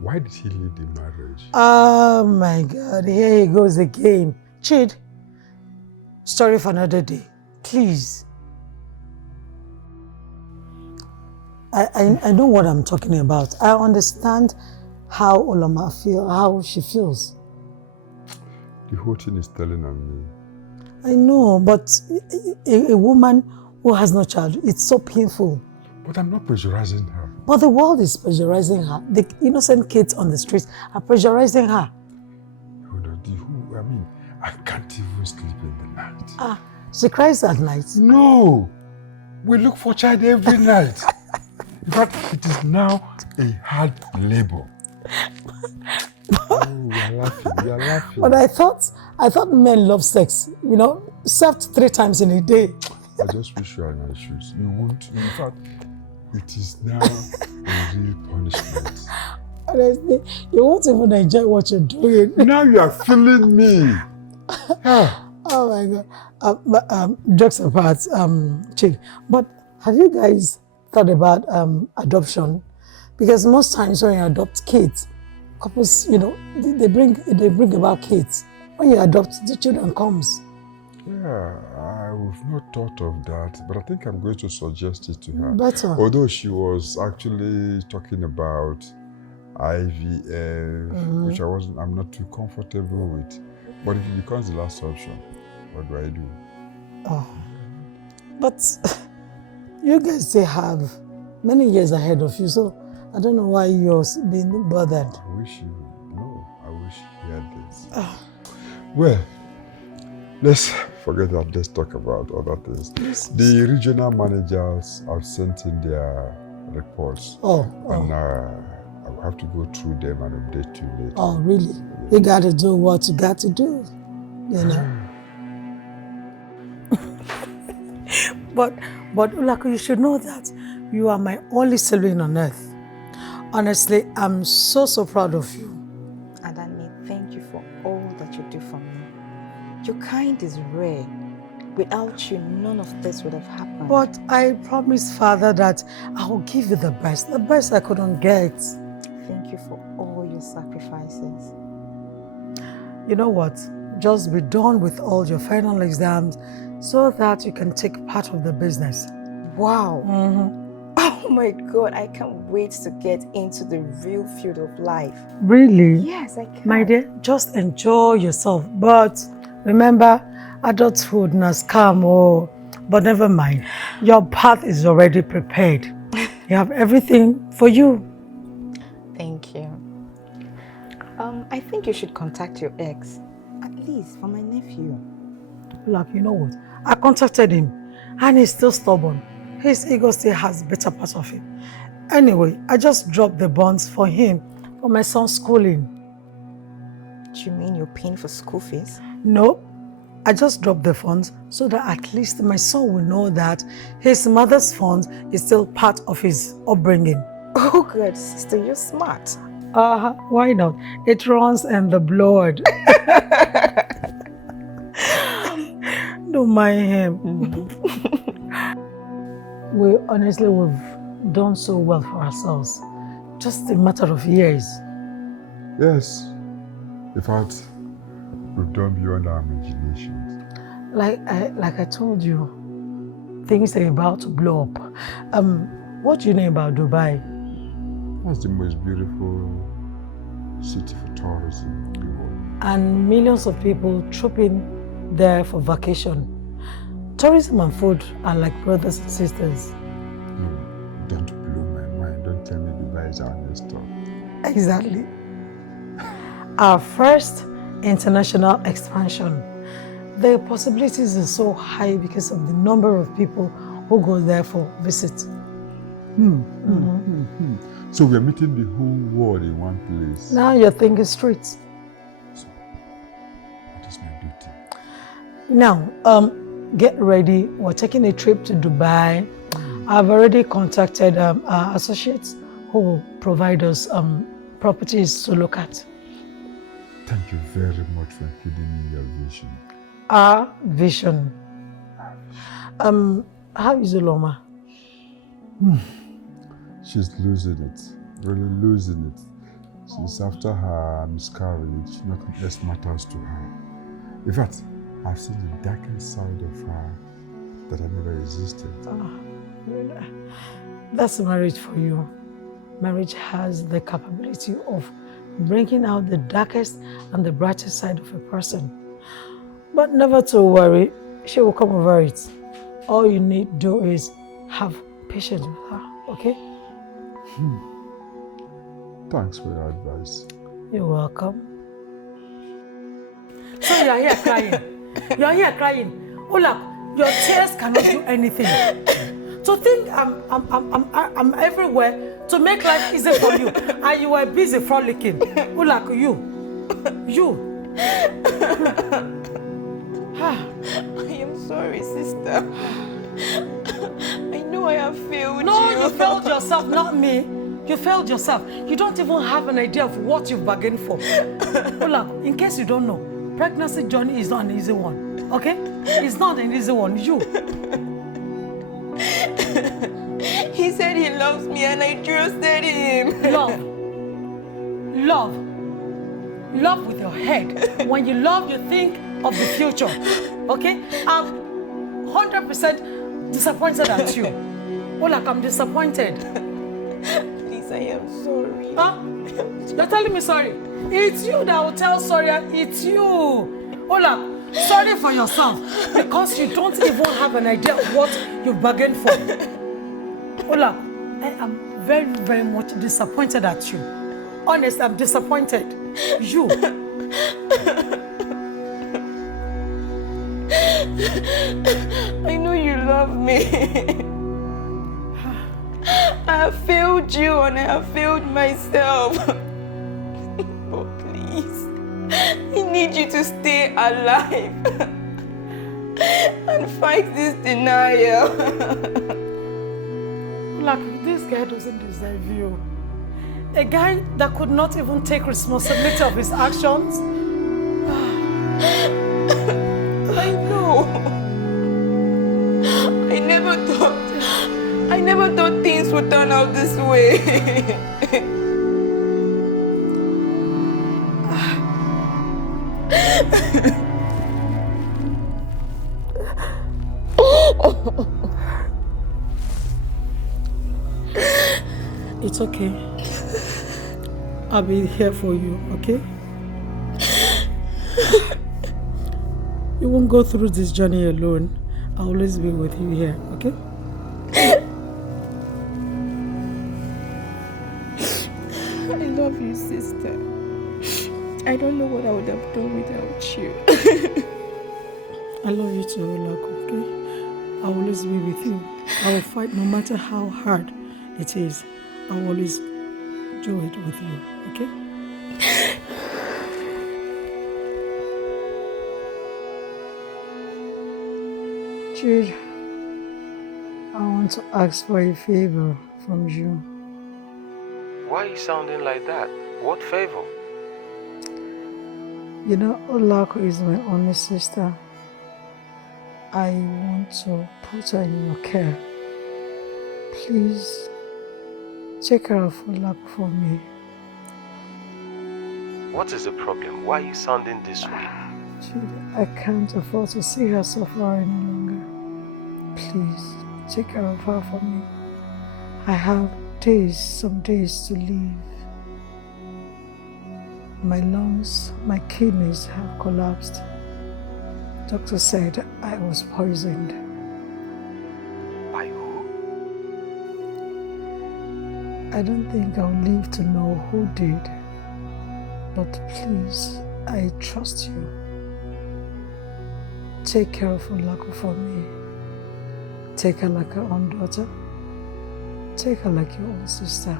Why did he leave the marriage? Oh my God, here he goes again. Chid, story for another day, please. I know what I'm talking about. I understand how Olama how she feels. The whole thing is telling on me. I know, but a woman who has no child, it's so painful. But I'm not pressurizing her. But the world is pressurizing her. The innocent kids on the streets are pressurizing her. I can't even sleep in the night. She cries at night. No! We look for child every night. In fact, it is now a hard labor. Oh, we are laughing. But I thought men love sex, served 3 times in a day. I just wish you were in my shoes. You won't. In fact, it is now a real punishment. Honestly, you won't even enjoy what you're doing. Now you are feeling me. Oh my God. Jokes apart, Chick. But have you guys thought about adoption? Because most times when you adopt kids, couples, they bring about kids. When you adopt, the children comes. Yeah, I've not thought of that, but I think I'm going to suggest it to her. Better. Although she was actually talking about IVF, which I'm not too comfortable with. But if it becomes the last option, what do I do? Oh, but you guys still have many years ahead of you, so I don't know why you're being bothered. I wish you heard this. Well, let's forget that. Let's talk about other things. Yes. The regional managers have sent in their reports. And I will have to go through them and update you later. Oh, really? Yeah. You got to do what you got to do, But Ulaku, you should know that you are my only sibling on earth. Honestly, I'm so proud of you. Adani, thank you for all that you do for me. Your kind is rare. Without you, none of this would have happened. But I promised Father that I will give you the best I couldn't get. Thank you for all your sacrifices. You know what? Just be done with all your final exams so that you can take part of the business. Wow. Oh my God, I can't wait to get into the real field of life. Really? Yes, I can. My dear, just enjoy yourself. But remember, adulthood has come, but never mind. Your path is already prepared. You have everything for you. Thank you. I think you should contact your ex, at least for my nephew. Look, you know what? I contacted him and he's still stubborn. His ego still has better parts of him. Anyway, I just dropped the bonds for him for my son's schooling. Do you mean you're paying for school fees? No, I just dropped the funds so that at least my son will know that his mother's funds is still part of his upbringing. Oh good, sister, you're smart. Why not? It runs in the blood. Don't mind him. We've done so well for ourselves. Just a matter of years. Yes. In fact, we've done beyond our imaginations. Like I told you, things are about to blow up. What do you know about Dubai? That's the most beautiful city for tourism in the world. And millions of people trooping there for vacation. Tourism and food are like brothers and sisters. Don't blow my mind. Don't tell me Dubai is our next stop. Exactly. our first international expansion. The possibilities are so high because of the number of people who go there for visit. So we're meeting the whole world in one place. Now you're thinking straight. So, what is my duty? Now, get ready. We're taking a trip to Dubai. I've already contacted our associates who will provide us properties to look at. Thank you very much for including me in your vision. Our vision. How is Uloma? She's losing it, really losing it. Since after her miscarriage, nothing else matters to her. In fact, I've seen the darkened side of her that I never existed. That's marriage for you. Marriage has the capability of bringing out the darkest and the brightest side of a person. But never to worry, she will come over it. All you need to do is have patience with her, okay? Thanks for your advice. You're welcome. So you're here crying. You're here crying. Ola, your tears cannot do anything. To think I'm everywhere to make life easy for you, and you were busy frolicking. Ola, you. I am sorry, sister. I know I have failed you. No, you failed yourself, not me. You failed yourself. You don't even have an idea of what you've bargained for. Ola, in case you don't know, pregnancy journey is not an easy one, okay? It's not an easy one, you. He said he loves me and I trusted him. Love with your head. When you love, you think of the future, okay? I'm 100% disappointed at you. Ola, I'm disappointed. Please, I am sorry. Huh? You're telling me sorry? It's you that will tell sorry, and it's you. Ola, sorry for yourself because you don't even have an idea of what you bargained for. Ola, I am very, very much disappointed at you. Honest, I'm disappointed. You. I know you love me. I have failed you and I have failed myself. But please, I need you to stay alive and fight this denial. Look, this guy doesn't deserve you. A guy that could not even take responsibility of his actions. I know. I never thought things would turn out this way. It's okay. I'll be here for you, okay? You won't go through this journey alone. I'll always be with you here, okay? I love you, sister. I don't know what I would have done without you. I love you too, Olako, okay? I'll always be with you. I will fight no matter how hard it is. I'll always do it with you, okay? Jude, I want to ask for a favor from you. Why are you sounding like that? What favor? You know, Olako is my only sister. I want to put her in your care. Please, take care of Olako for me. What is the problem? Why are you sounding this way? Jude, I can't afford to see her suffer any longer. Please, take care of her for me. I have some days to live. My lungs, my kidneys have collapsed. Doctor said I was poisoned. By who? I don't think I'll live to know who did. But please, I trust you. Take care of Olaku for me. Take her like your own daughter. Take her like your own sister.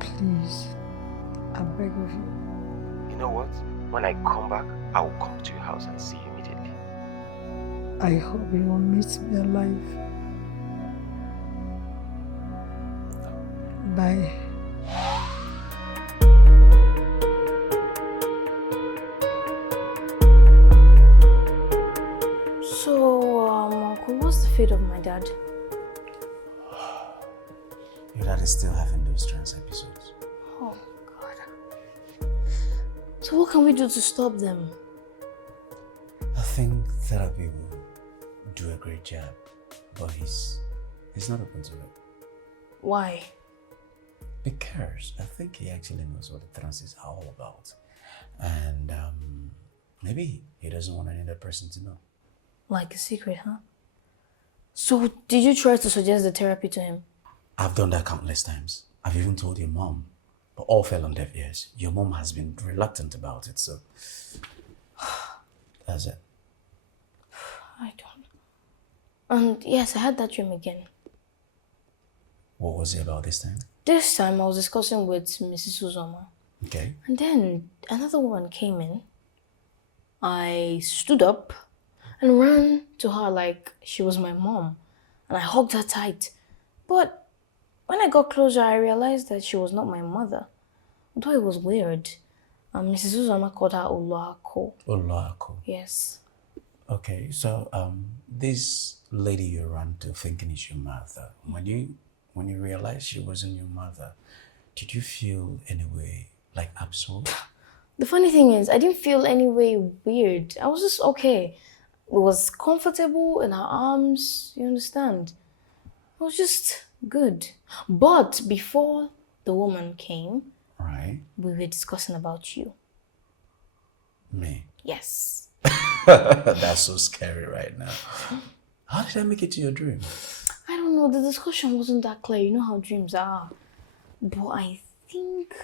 Please, I beg of you. You know what? When I come back, I will come to your house and see you immediately. I hope you will meet me alive. Bye. So, Uncle, what's the fate of my dad? Your dad is still having those trance episodes. Oh, God. So what can we do to stop them? I think therapy will do a great job, but he's not open to it. Why? Because I think he actually knows what the trance is all about. And maybe he doesn't want any other person to know. Like a secret, huh? So did you try to suggest the therapy to him? I've done that countless times. I've even told your mom, but all fell on deaf ears. Your mom has been reluctant about it, so that's it. I don't. And yes, I had that dream again. What was it about this time? This time I was discussing with Mrs. Uzoma. Okay. And then another woman came in. I stood up and ran to her like she was my mom. And I hugged her tight. But when I got closer, I realized that she was not my mother. Although it was weird. Mrs. Uzoma called her Oluako. Oluako. Yes. Okay, so this lady you ran to thinking is your mother, when you realized she wasn't your mother, did you feel any way like absorbed? The funny thing is, I didn't feel any way weird. I was just okay. It was comfortable in her arms, you understand? It was just good. But before the woman came, Right. we were discussing about you. Me? Yes. That's so scary right now. How did I make it to your dream? I don't know, the discussion wasn't that clear. You know how dreams are. But I think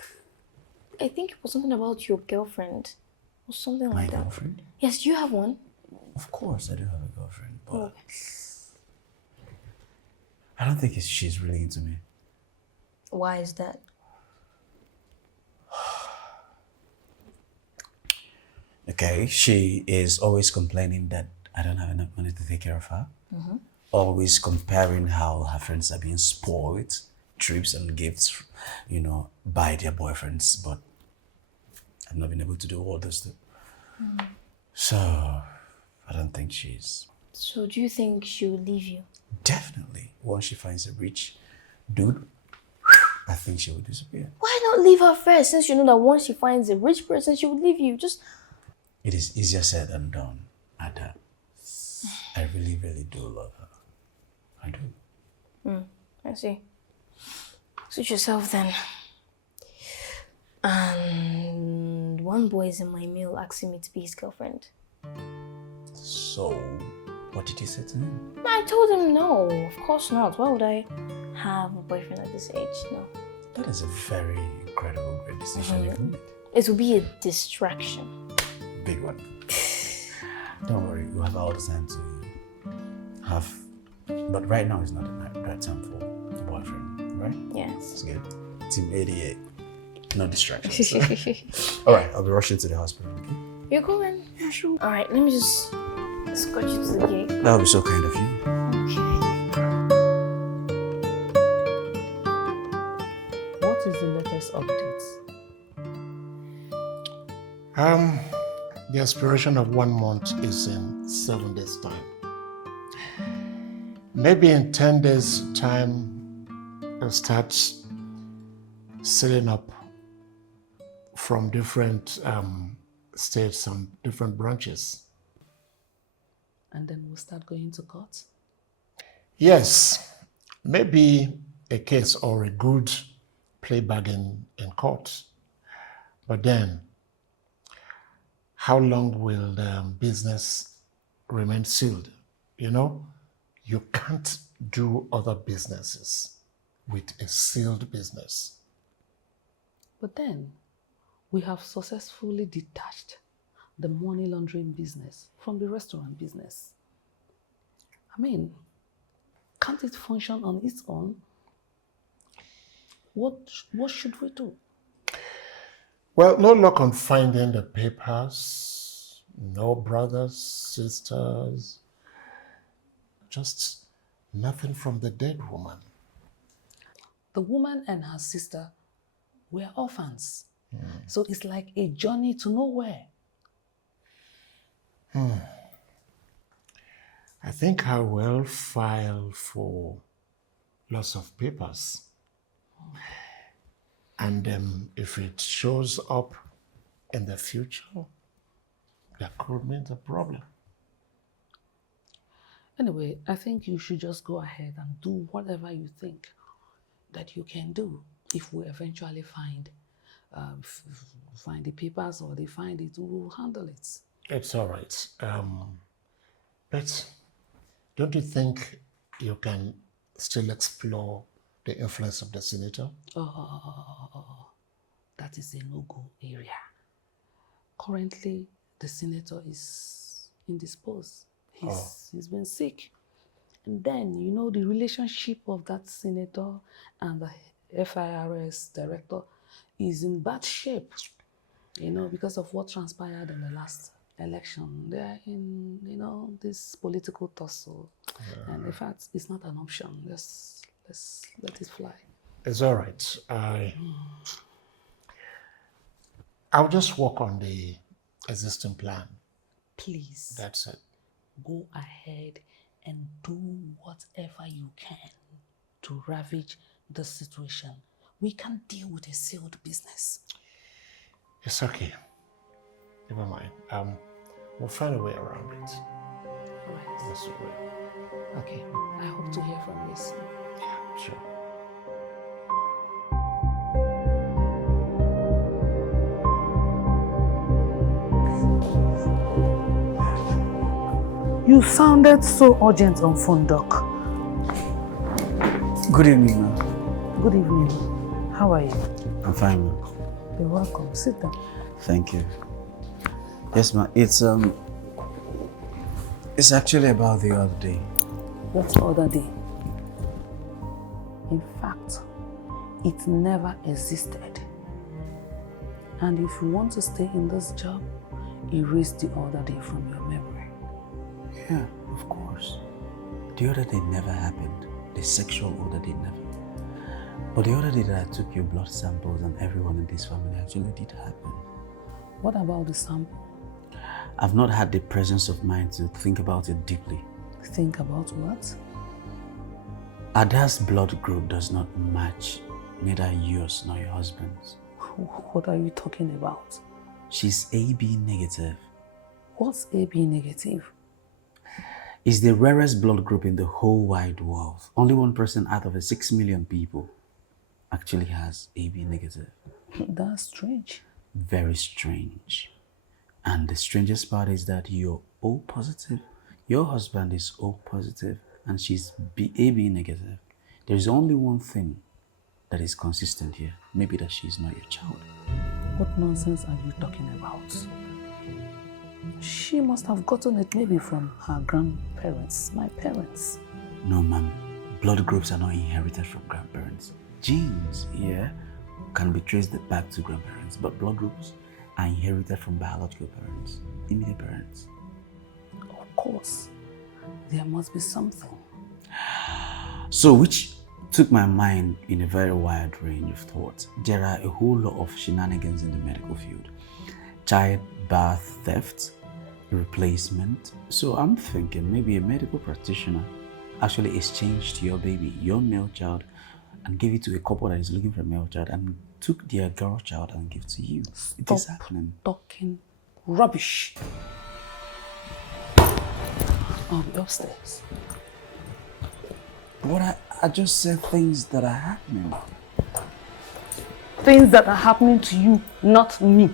it was something about your girlfriend. Or something My like that. girlfriend? Yes, do you have one? Of course I do have a girlfriend, but Oh. I don't think she's really into me. Why is that? Okay, she is always complaining that I don't have enough money to take care of her. Always comparing how her friends are being spoiled, trips and gifts, by their boyfriends, but I've not been able to do all this too. So, I don't think she's... So do you think she will leave you? Definitely. Once she finds a rich dude, I think she will disappear. Why not leave her first, since you know that once she finds a rich person, she will leave you? Just... It is easier said than done, Ada. I really, really do love her. I do. I see. Suit yourself then. And one boy is in my mail asking me to be his girlfriend. So, what did you say to him? I told him no, of course not. Why would I have a boyfriend at this age? No. That is a very incredible, great decision you've made. It will be a distraction. Big one. Don't worry, you have all the time to have... But right now is not the right time for a boyfriend, right? Yes. It's good. Team 88. No distractions. All right, I'll be rushing to the hospital, okay? You're going? Yeah, sure. All right, let me just escort you to the gate. That would be so kind of you. Okay. What is the latest updates? The expiration of 1 month is in 7 days' time. Maybe in 10 days' time, it'll start setting up from different states and different branches. And then we'll start going to court? Yes, maybe a case or a good play bargain in court. But then, how long will the business remain sealed? You can't do other businesses with a sealed business. But then, we have successfully detached the money laundering business from the restaurant business. I mean, can't it function on its own? What should we do? Well, no luck on finding the papers. No brothers, sisters. Just nothing from the dead woman. The woman and her sister were orphans. So it's like a journey to nowhere. I think I will file for loss of papers. And if it shows up in the future, that could mean a problem. Anyway, I think you should just go ahead and do whatever you think that you can do. If we eventually find the papers or they find it, we will handle it. It's all right. But don't you think you can still explore the influence of the senator? That is a no-go area. Currently, the senator is indisposed. He's been sick. And then, you know, the relationship of that senator and the FIRS director is in bad shape, you know, because of what transpired in the last election. They're in, you know, this political tussle. And in fact, it's not an option. Let's let it fly. It's all right. I'll just work on the existing plan. Please. That's it. Go ahead and do whatever you can to ravage the situation. We can deal with a sealed business. It's okay. Never mind. We'll find a way around it. All right. Yes, we will. Okay. I hope to hear from you soon. Yeah, sure. You sounded so urgent on phone, Doc. Good evening, ma'am. Good evening. How are you? I'm fine, ma'am. You're welcome. Sit down. Thank you. Yes, ma'am. It's actually about the other day. What other day? In fact, it never existed. And if you want to stay in this job, erase the other day from your memory. Yeah, of course. The other day never happened. The sexual other day never. But the other day that I took your blood samples and everyone in this family actually did happen. What about the sample? I've not had the presence of mind to think about it deeply. Think about what? Ada's blood group does not match neither yours nor your husband's. What are you talking about? She's AB negative. What's AB negative? It's the rarest blood group in the whole wide world. Only one person out of 6 million people actually has AB negative. That's strange. Very strange. And the strangest part is that you're O positive, your husband is O positive, and she's AB negative. There's only one thing that is consistent here. Maybe that she's not your child. What nonsense are you talking about? She must have gotten it maybe from her grandparents, my parents. No, ma'am. Blood groups are not inherited from grandparents. Genes, yeah, can be traced back to grandparents, but blood groups are inherited from biological parents, immediate parents. Of course, there must be something. So, which took my mind in a very wide range of thoughts. There are a whole lot of shenanigans in the medical field. Childbirth theft, replacement. So I'm thinking maybe a medical practitioner actually exchanged your baby, your male child, and gave it to a couple that is looking for a male child and took their girl child and gave it to you. It is happening. Talking rubbish. I'll be upstairs. But I just said things that are happening. Things that are happening to you, not me.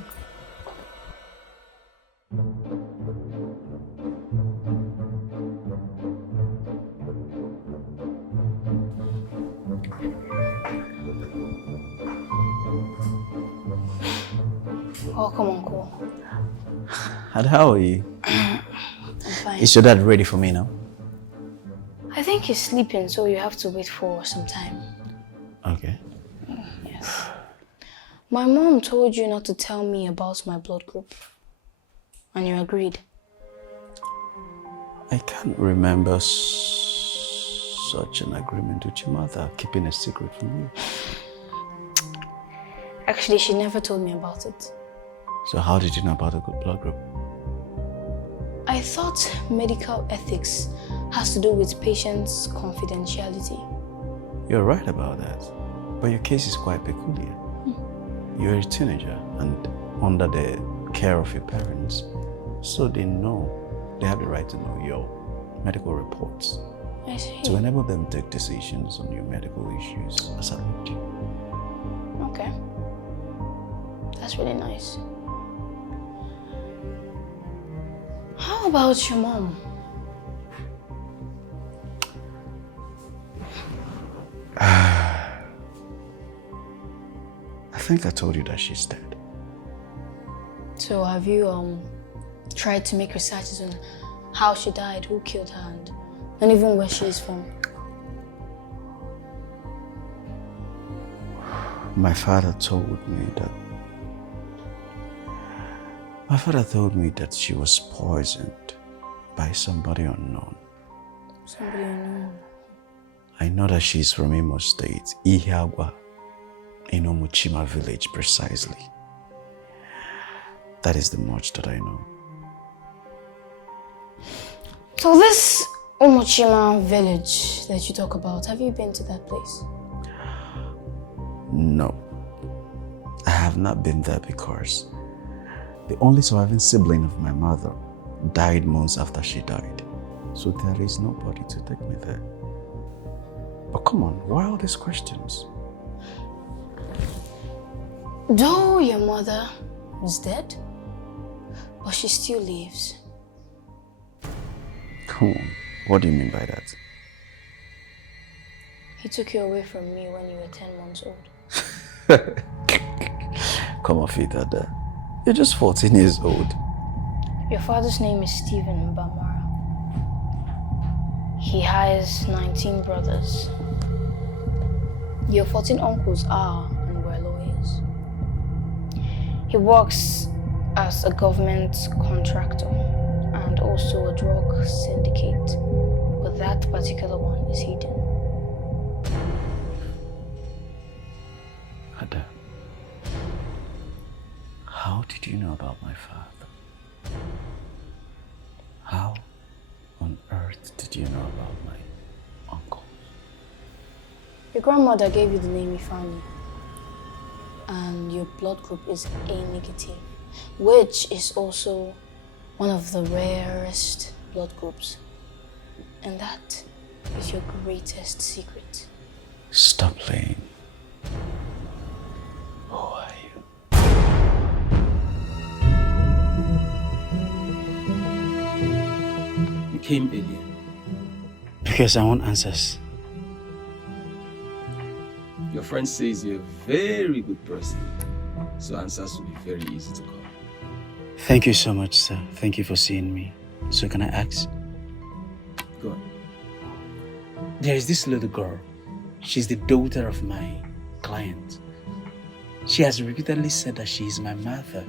Welcome, Uncle. And how are you? I'm fine. Is your dad ready for me now? I think he's sleeping, so you have to wait for some time. Okay. Yes. My mom told you not to tell me about my blood group. And you agreed. I can't remember such an agreement with your mother, keeping a secret from you. Actually, she never told me about it. So how did you know about a good blood group? I thought medical ethics has to do with patients' confidentiality. You're right about that. But your case is quite peculiar. You're a teenager and under the care of your parents. So they have the right to know your medical reports. I see. To enable them to take decisions on your medical issues as I would you. Okay. That's really nice. How about your mom? I think I told you that she's dead. So have you tried to make researches on how she died, who killed her, and even where she is from? My father told me that she was poisoned by somebody unknown. Somebody unknown. I know that she's from Imo State, Iheagwa, in Umuchima village precisely. That is the much that I know. So this Umuchima village that you talk about, have you been to that place? No, I have not been there because the only surviving sibling of my mother died months after she died. So there is nobody to take me there. But come on, why all these questions? Though your mother is dead, but she still lives. Come on, what do you mean by that? He took you away from me when you were 10 months old. Come on, Dada. You're just 14 years old. Your father's name is Stephen Mbamara. He has 19 brothers. Your 14 uncles are and were lawyers. He works as a government contractor and also a drug syndicate, but that particular one is hidden. Ada, how did you know about my father? How on earth did you know about my uncle? Your grandmother gave you the name Ifani, and your blood group is A negative, which is also one of the rarest blood groups. And that is your greatest secret. Stop playing. Who are you? You came earlier. Because I want answers. Your friend says you're a very good person, so answers will be very easy to come. Thank you so much, sir. Thank you for seeing me. So can I ask? Go on. There is this little girl. She's the daughter of my client. She has repeatedly said that she is my mother.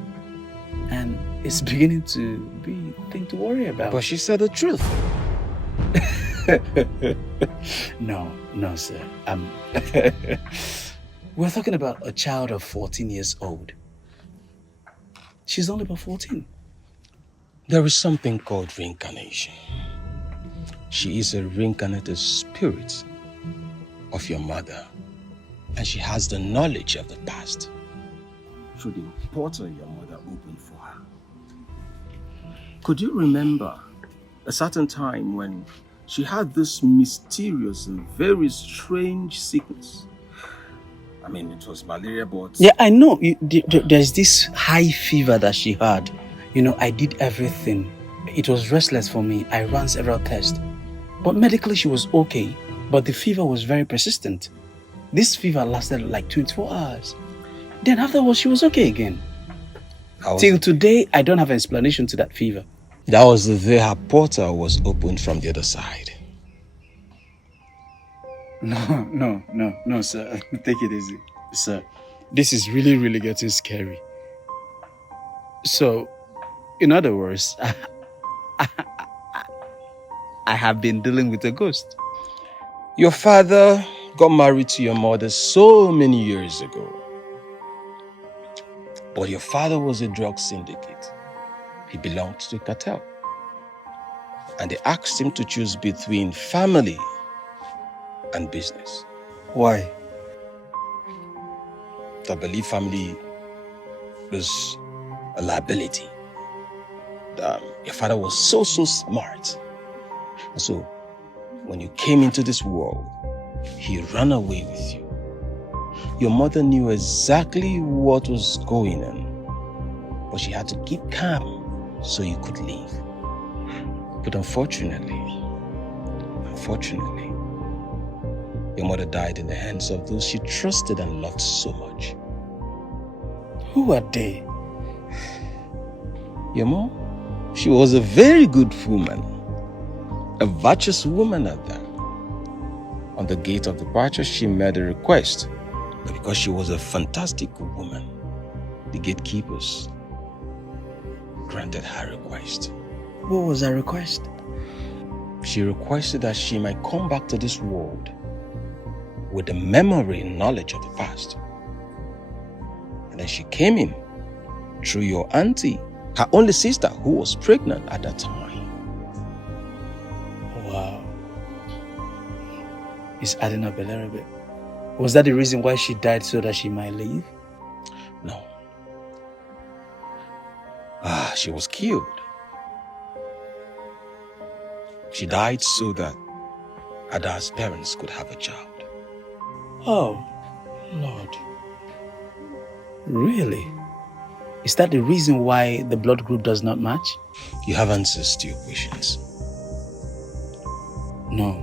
And it's beginning to be a thing to worry about. But she said the truth. No, sir. We're talking about a child of 14 years old. She's only about 14. There is something called reincarnation. She is a reincarnated spirit of your mother, and she has the knowledge of the past through the portal your mother opened for her. Could you remember a certain time when she had this mysterious and very strange sickness? I mean, it was malaria, but... Yeah, I know. There's this high fever that she had. You know, I did everything. It was restless for me. I ran several tests. But medically, she was okay. But the fever was very persistent. This fever lasted like 24 hours. Then afterwards, she was okay again. Till today, I don't have an explanation to that fever. That was the day her portal was opened from the other side. No, sir. Take it easy. Sir, this is really, really getting scary. So, in other words, I have been dealing with a ghost. Your father got married to your mother so many years ago. But your father was a drug syndicate. He belonged to a cartel. And they asked him to choose between family and business. Why? I believe family was a liability. Your father was so smart. And so, when you came into this world, he ran away with you. Your mother knew exactly what was going on, but she had to keep calm so you could leave. But unfortunately, your mother died in the hands of those she trusted and loved so much. Who are they? Your mom? She was a very good woman. A virtuous woman at that. On the gate of departure, she made a request. But because she was a fantastic woman, the gatekeepers granted her request. What was her request? She requested that she might come back to this world with the memory and knowledge of the past. And then she came in through your auntie, her only sister, who was pregnant at that time. Wow. It's adding up a little bit. Was that the reason why she died, so that she might leave? No. She was killed. She died so that Ada's parents could have a child. Oh, Lord. Really? Is that the reason why the blood group does not match? You have answers to your questions. No.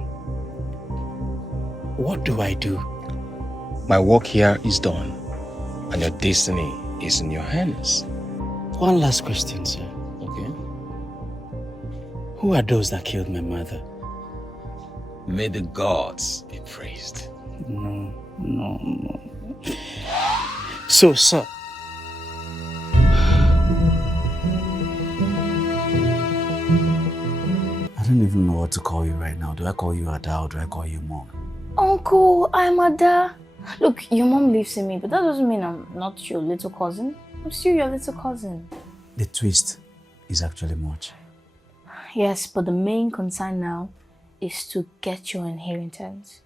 What do I do? My work here is done, and your destiny is in your hands. One last question, sir. Okay? Who are those that killed my mother? May the gods be praised. No. So, sir. I don't even know what to call you right now. Do I call you Ada or do I call you Mom? Uncle, I'm Ada. Look, your mom lives in me, but that doesn't mean I'm not your little cousin. I'm still your little cousin. The twist is actually much. Yes, but the main concern now is to get your inheritance.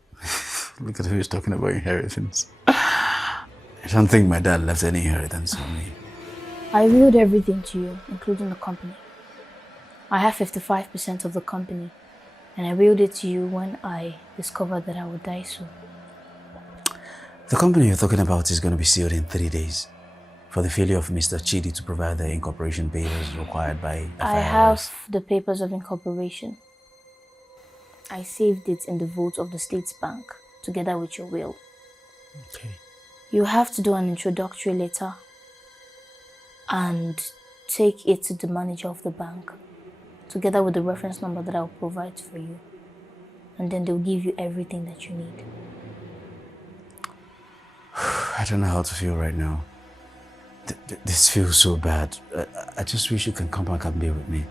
Look at who is talking about inheritance. I don't think my dad left any inheritance for me. I willed everything to you, including the company. I have 55% of the company, and I willed it to you when I discovered that I would die soon. The company you're talking about is going to be sealed in 3 days for the failure of Mr. Chidi to provide the incorporation papers required by FIRS. I have the papers of incorporation. I saved it in the vault of the State's Bank, together with your will. Okay. You have to do an introductory letter and take it to the manager of the bank, together with the reference number that I'll provide for you. And then they'll give you everything that you need. I don't know how to feel right now. This feels so bad. I just wish you can come back and be with me.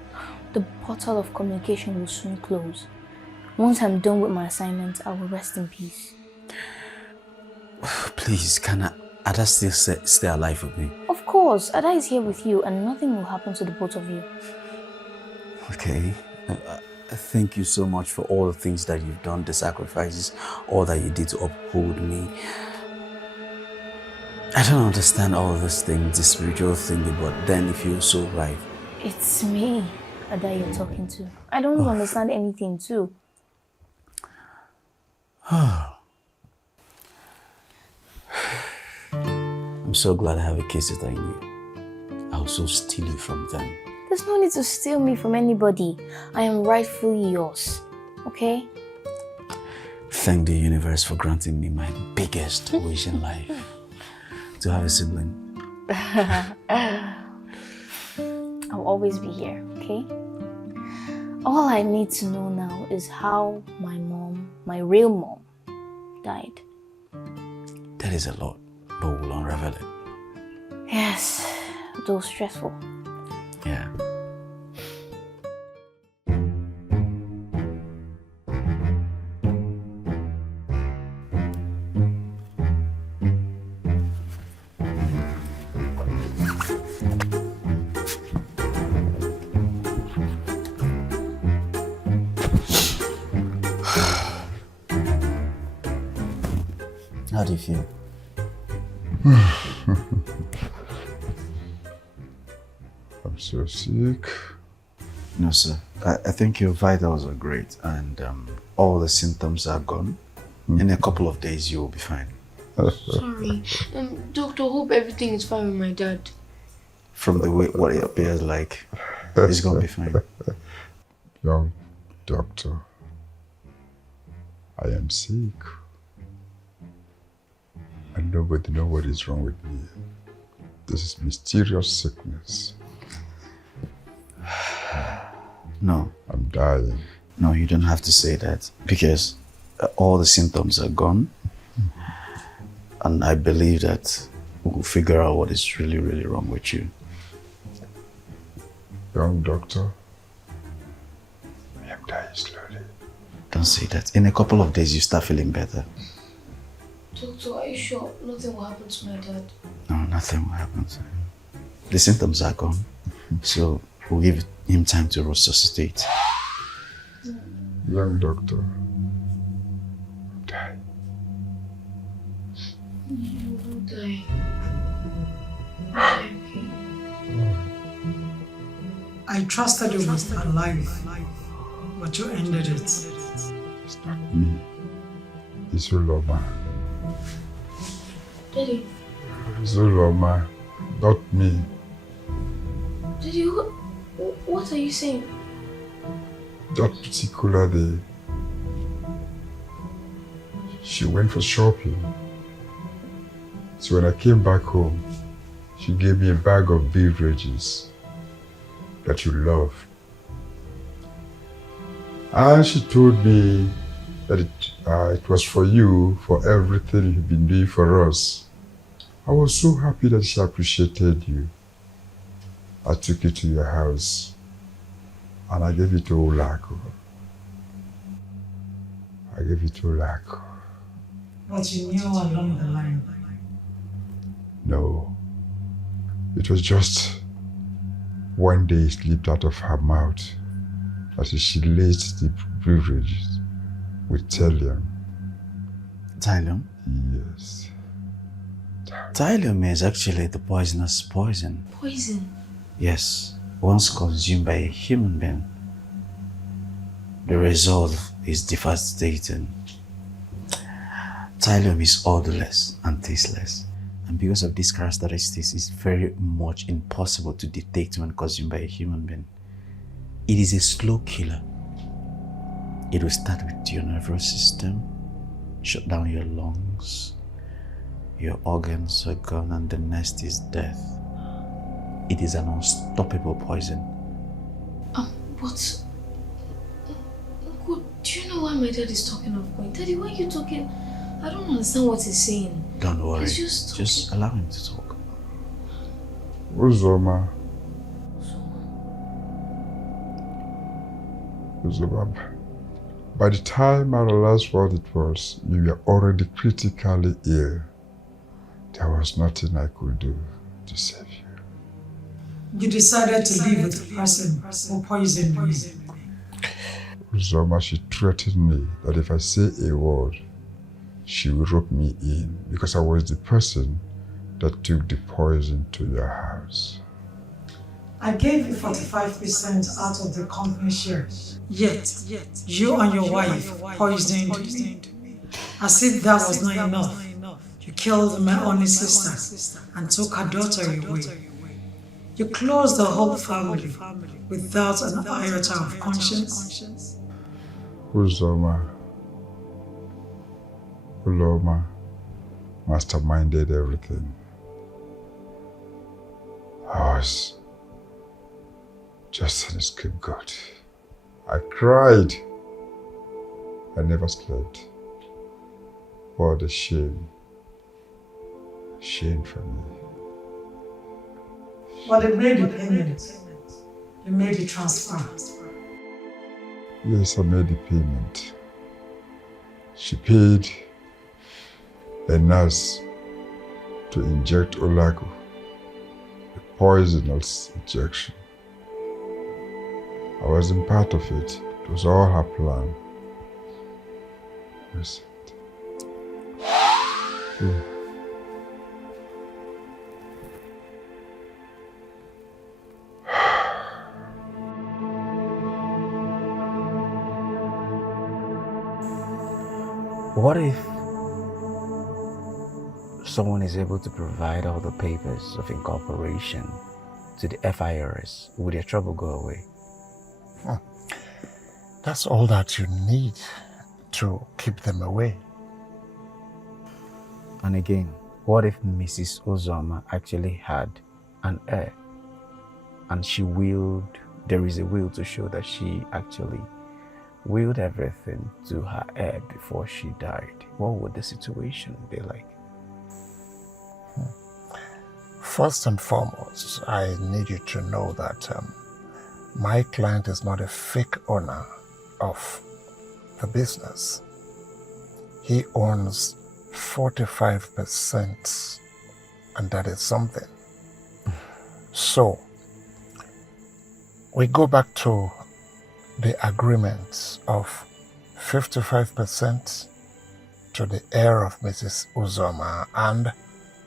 The portal of communication will soon close. Once I'm done with my assignment, I will rest in peace. Please, can Ada still stay alive with me? Of course, Ada is here with you and nothing will happen to the both of you. Okay. Thank you so much for all the things that you've done, the sacrifices, all that you did to uphold me. I don't understand all of these things, the spiritual thing, but then it feels so right. It's me, Ada, you're talking to. I don't understand anything too. I'm so glad I have a case that I knew. I'll so steal you from them. There's no need to steal me from anybody. I am rightfully yours, okay? Thank the universe for granting me my biggest wish in life. To have a sibling. always be here, okay? All I need to know now is how my mom, my real mom, died. That is a lot, but we'll unravel it. Yes, though stressful. Yeah. How do you feel? I'm so sick. No, sir. I think your vitals are great and all the symptoms are gone. In a couple of days, you will be fine. Sorry. Doctor, hope everything is fine with my dad. From the way what it appears like, it's going to be fine. Young doctor, I am sick. And nobody knows what is wrong with me. This is mysterious sickness. No. I'm dying. No, you don't have to say that because all the symptoms are gone. And I believe that we'll figure out what is really, really wrong with you. Young doctor, I am dying slowly. Don't say that. In a couple of days, you start feeling better. Doctor, are you sure nothing will happen to my dad? No, nothing will happen to him. The symptoms are gone. So we'll give him time to resuscitate. Young doctor, I'm dying. You will die. Okay. I trusted you with my life, but you ended it. It's not me. It's Uloma. Daddy. It's Uloma, not me. Daddy, what are you saying? That particular day, she went for shopping. So when I came back home, she gave me a bag of beverages that you love. And she told me that it was for you, for everything you've been doing for us. I was so happy that she appreciated you. I took you to your house and I gave it to Olako. But you knew along the line. No. It was just one day it slipped out of her mouth as she laced the beverages with thallium. Thallium? Yes. Thallium is actually the poisonous poison. Poison? Yes. Once consumed by a human being, the result is devastating. Thallium is odorless and tasteless. And because of these characteristics, it's very much impossible to detect when consumed by a human being. It is a slow killer. It will start with your nervous system, shut down your lungs, your organs are gone, and the next is death. It is an unstoppable poison. But... do you know why my dad is talking of going? Daddy, why are you talking? I don't understand what he's saying. Don't worry. He's just allow him to talk. Uzoma, by the time I realized what it was, you were already critically ill. There was nothing I could do to save you. You decided to live with the person who poisoned me. Uzoma, she threatened me that if I say a word, she will rope me in because I was the person that took the poison to your house. I gave you 45% out of the company shares. Yet, you and your wife poisoned me. As if that was not enough, you killed my only sister and took her daughter away. You closed the whole family without an iota of conscience. Uloma masterminded everything. I just an scapegoat. I cried. I never slept. What a shame. Shame for me. But they made the payment. They made the transfer. Yes, I made the payment. She paid a nurse to inject Olago, a poisonous injection. I wasn't part of it. It was all her plan. Yes. Yeah. What if someone is able to provide all the papers of incorporation to the FIRS? Would your trouble go away? That's all that you need to keep them away. And again, what if Mrs. Uzoma actually had an heir and she willed, there is a will to show that she actually willed everything to her heir before she died? What would the situation be like? First and foremost, I need you to know that my client is not a fake owner of the business. He owns 45%, and that is something. So, we go back to the agreement of 55% to the heir of Mrs. Uzoma and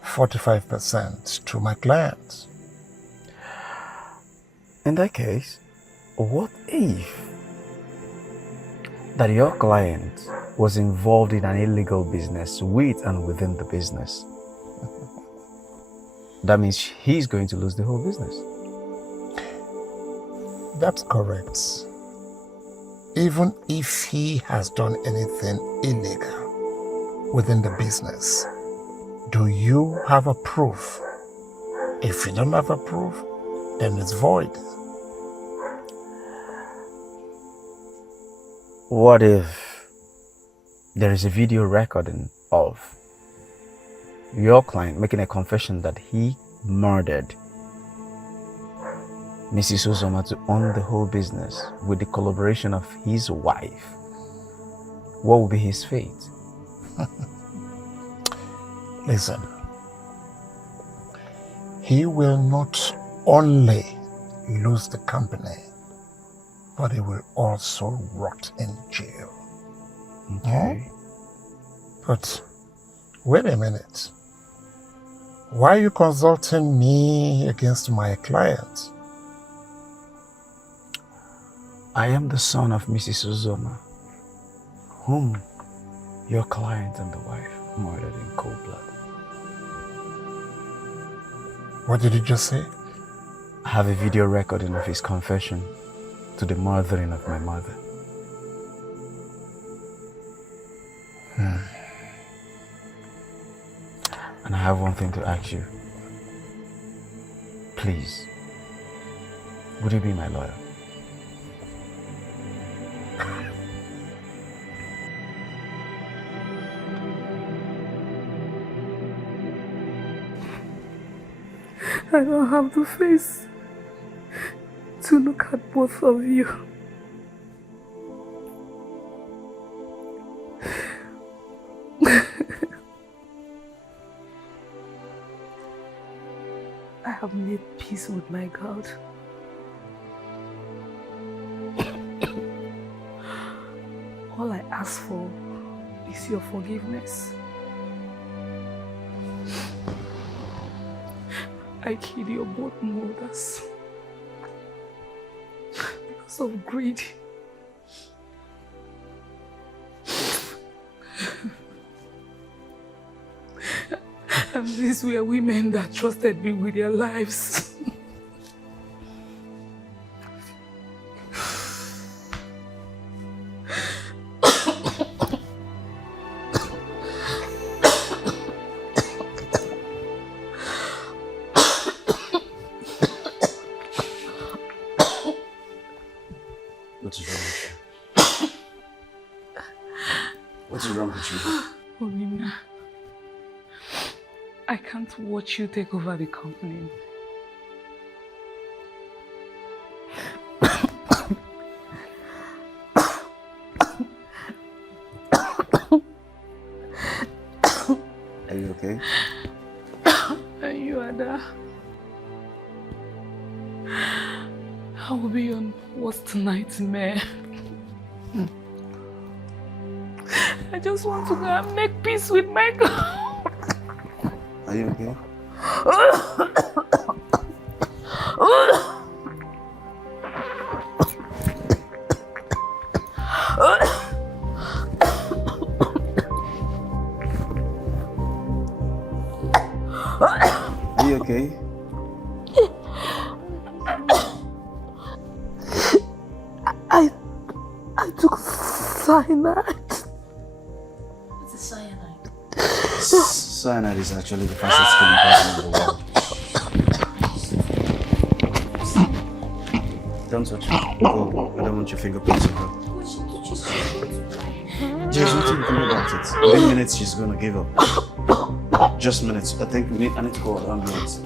45% to my client. In that case, what if that your client was involved in an illegal business with and within the business? That means he's going to lose the whole business. That's correct. Even if he has done anything illegal within the business, do you have a proof? If you don't have a proof, then it's void. What if there is a video recording of your client making a confession that he murdered Mrs. Uzoma to own the whole business with the collaboration of his wife? What will be his fate? Listen, he will not only lose the company, but he will also rot in jail. Okay. But wait a minute. Why are you consulting me against my client? I am the son of Mrs. Uzoma, whom your client and the wife murdered in cold blood. What did you just say? I have a video recording of his confession to the murdering of my mother. And I have one thing to ask you. Please, would you be my lawyer? I don't have the face to look at both of you. I have made peace with my God. All I ask for is your forgiveness. I killed your both mothers because of greed. And these were women that trusted me with their lives. What is wrong with you? What is wrong with you? Olina, I can't watch you take over the company. Are you okay? Are you, Ada? I will be your worst nightmare. I just want to go and make peace with my God. Are you okay? Are you okay? I took cyanide. What's a cyanide? Cyanide is actually the fastest killing poison in the world. Don't touch me. Oh, I don't want your fingerprints on her. There's nothing you can do about it. Within minutes, she's gonna give up. Just minutes. I think I need to call the ambulance.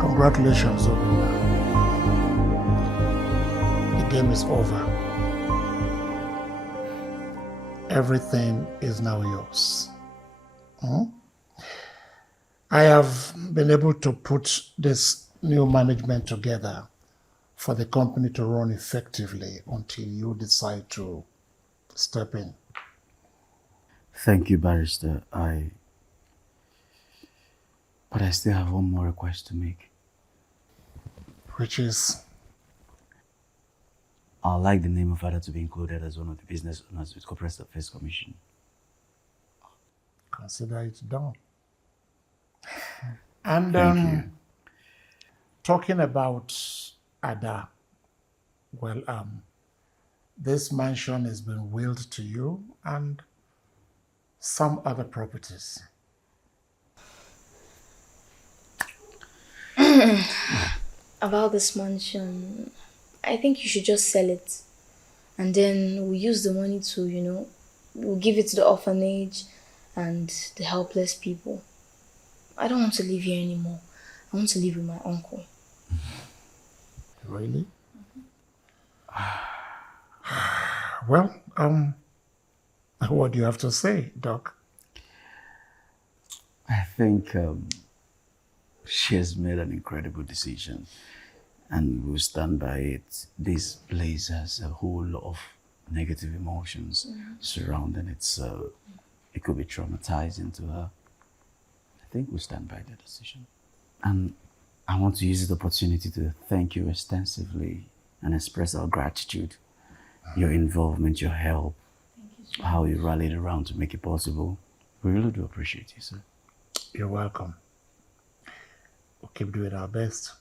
Congratulations, Olina. The game is over. Everything is now yours. I have been able to put this new management together for the company to run effectively until you decide to step in. Thank you, Barrister. But I still have one more request to make. Which is? I'd like the name of Ada to be included as one of the business owners with Corporate Affairs Commission. Consider it done. And Thank you. talking about Ada, well, this mansion has been willed to you and some other properties. About this mansion, I think you should just sell it. And then we'll use the money to, we'll give it to the orphanage and the helpless people. I don't want to live here anymore. I want to live with my uncle. Really? Well, what do you have to say, Doc? I think she has made an incredible decision and we'll stand by it. This place has a whole lot of negative emotions surrounding it, so it could be traumatizing to her. I think we'll stand by the decision. And I want to use this opportunity to thank you extensively and express our gratitude. Your involvement, your help, how you rallied around to make it possible. We really do appreciate you, sir. You're welcome. We'll keep doing our best.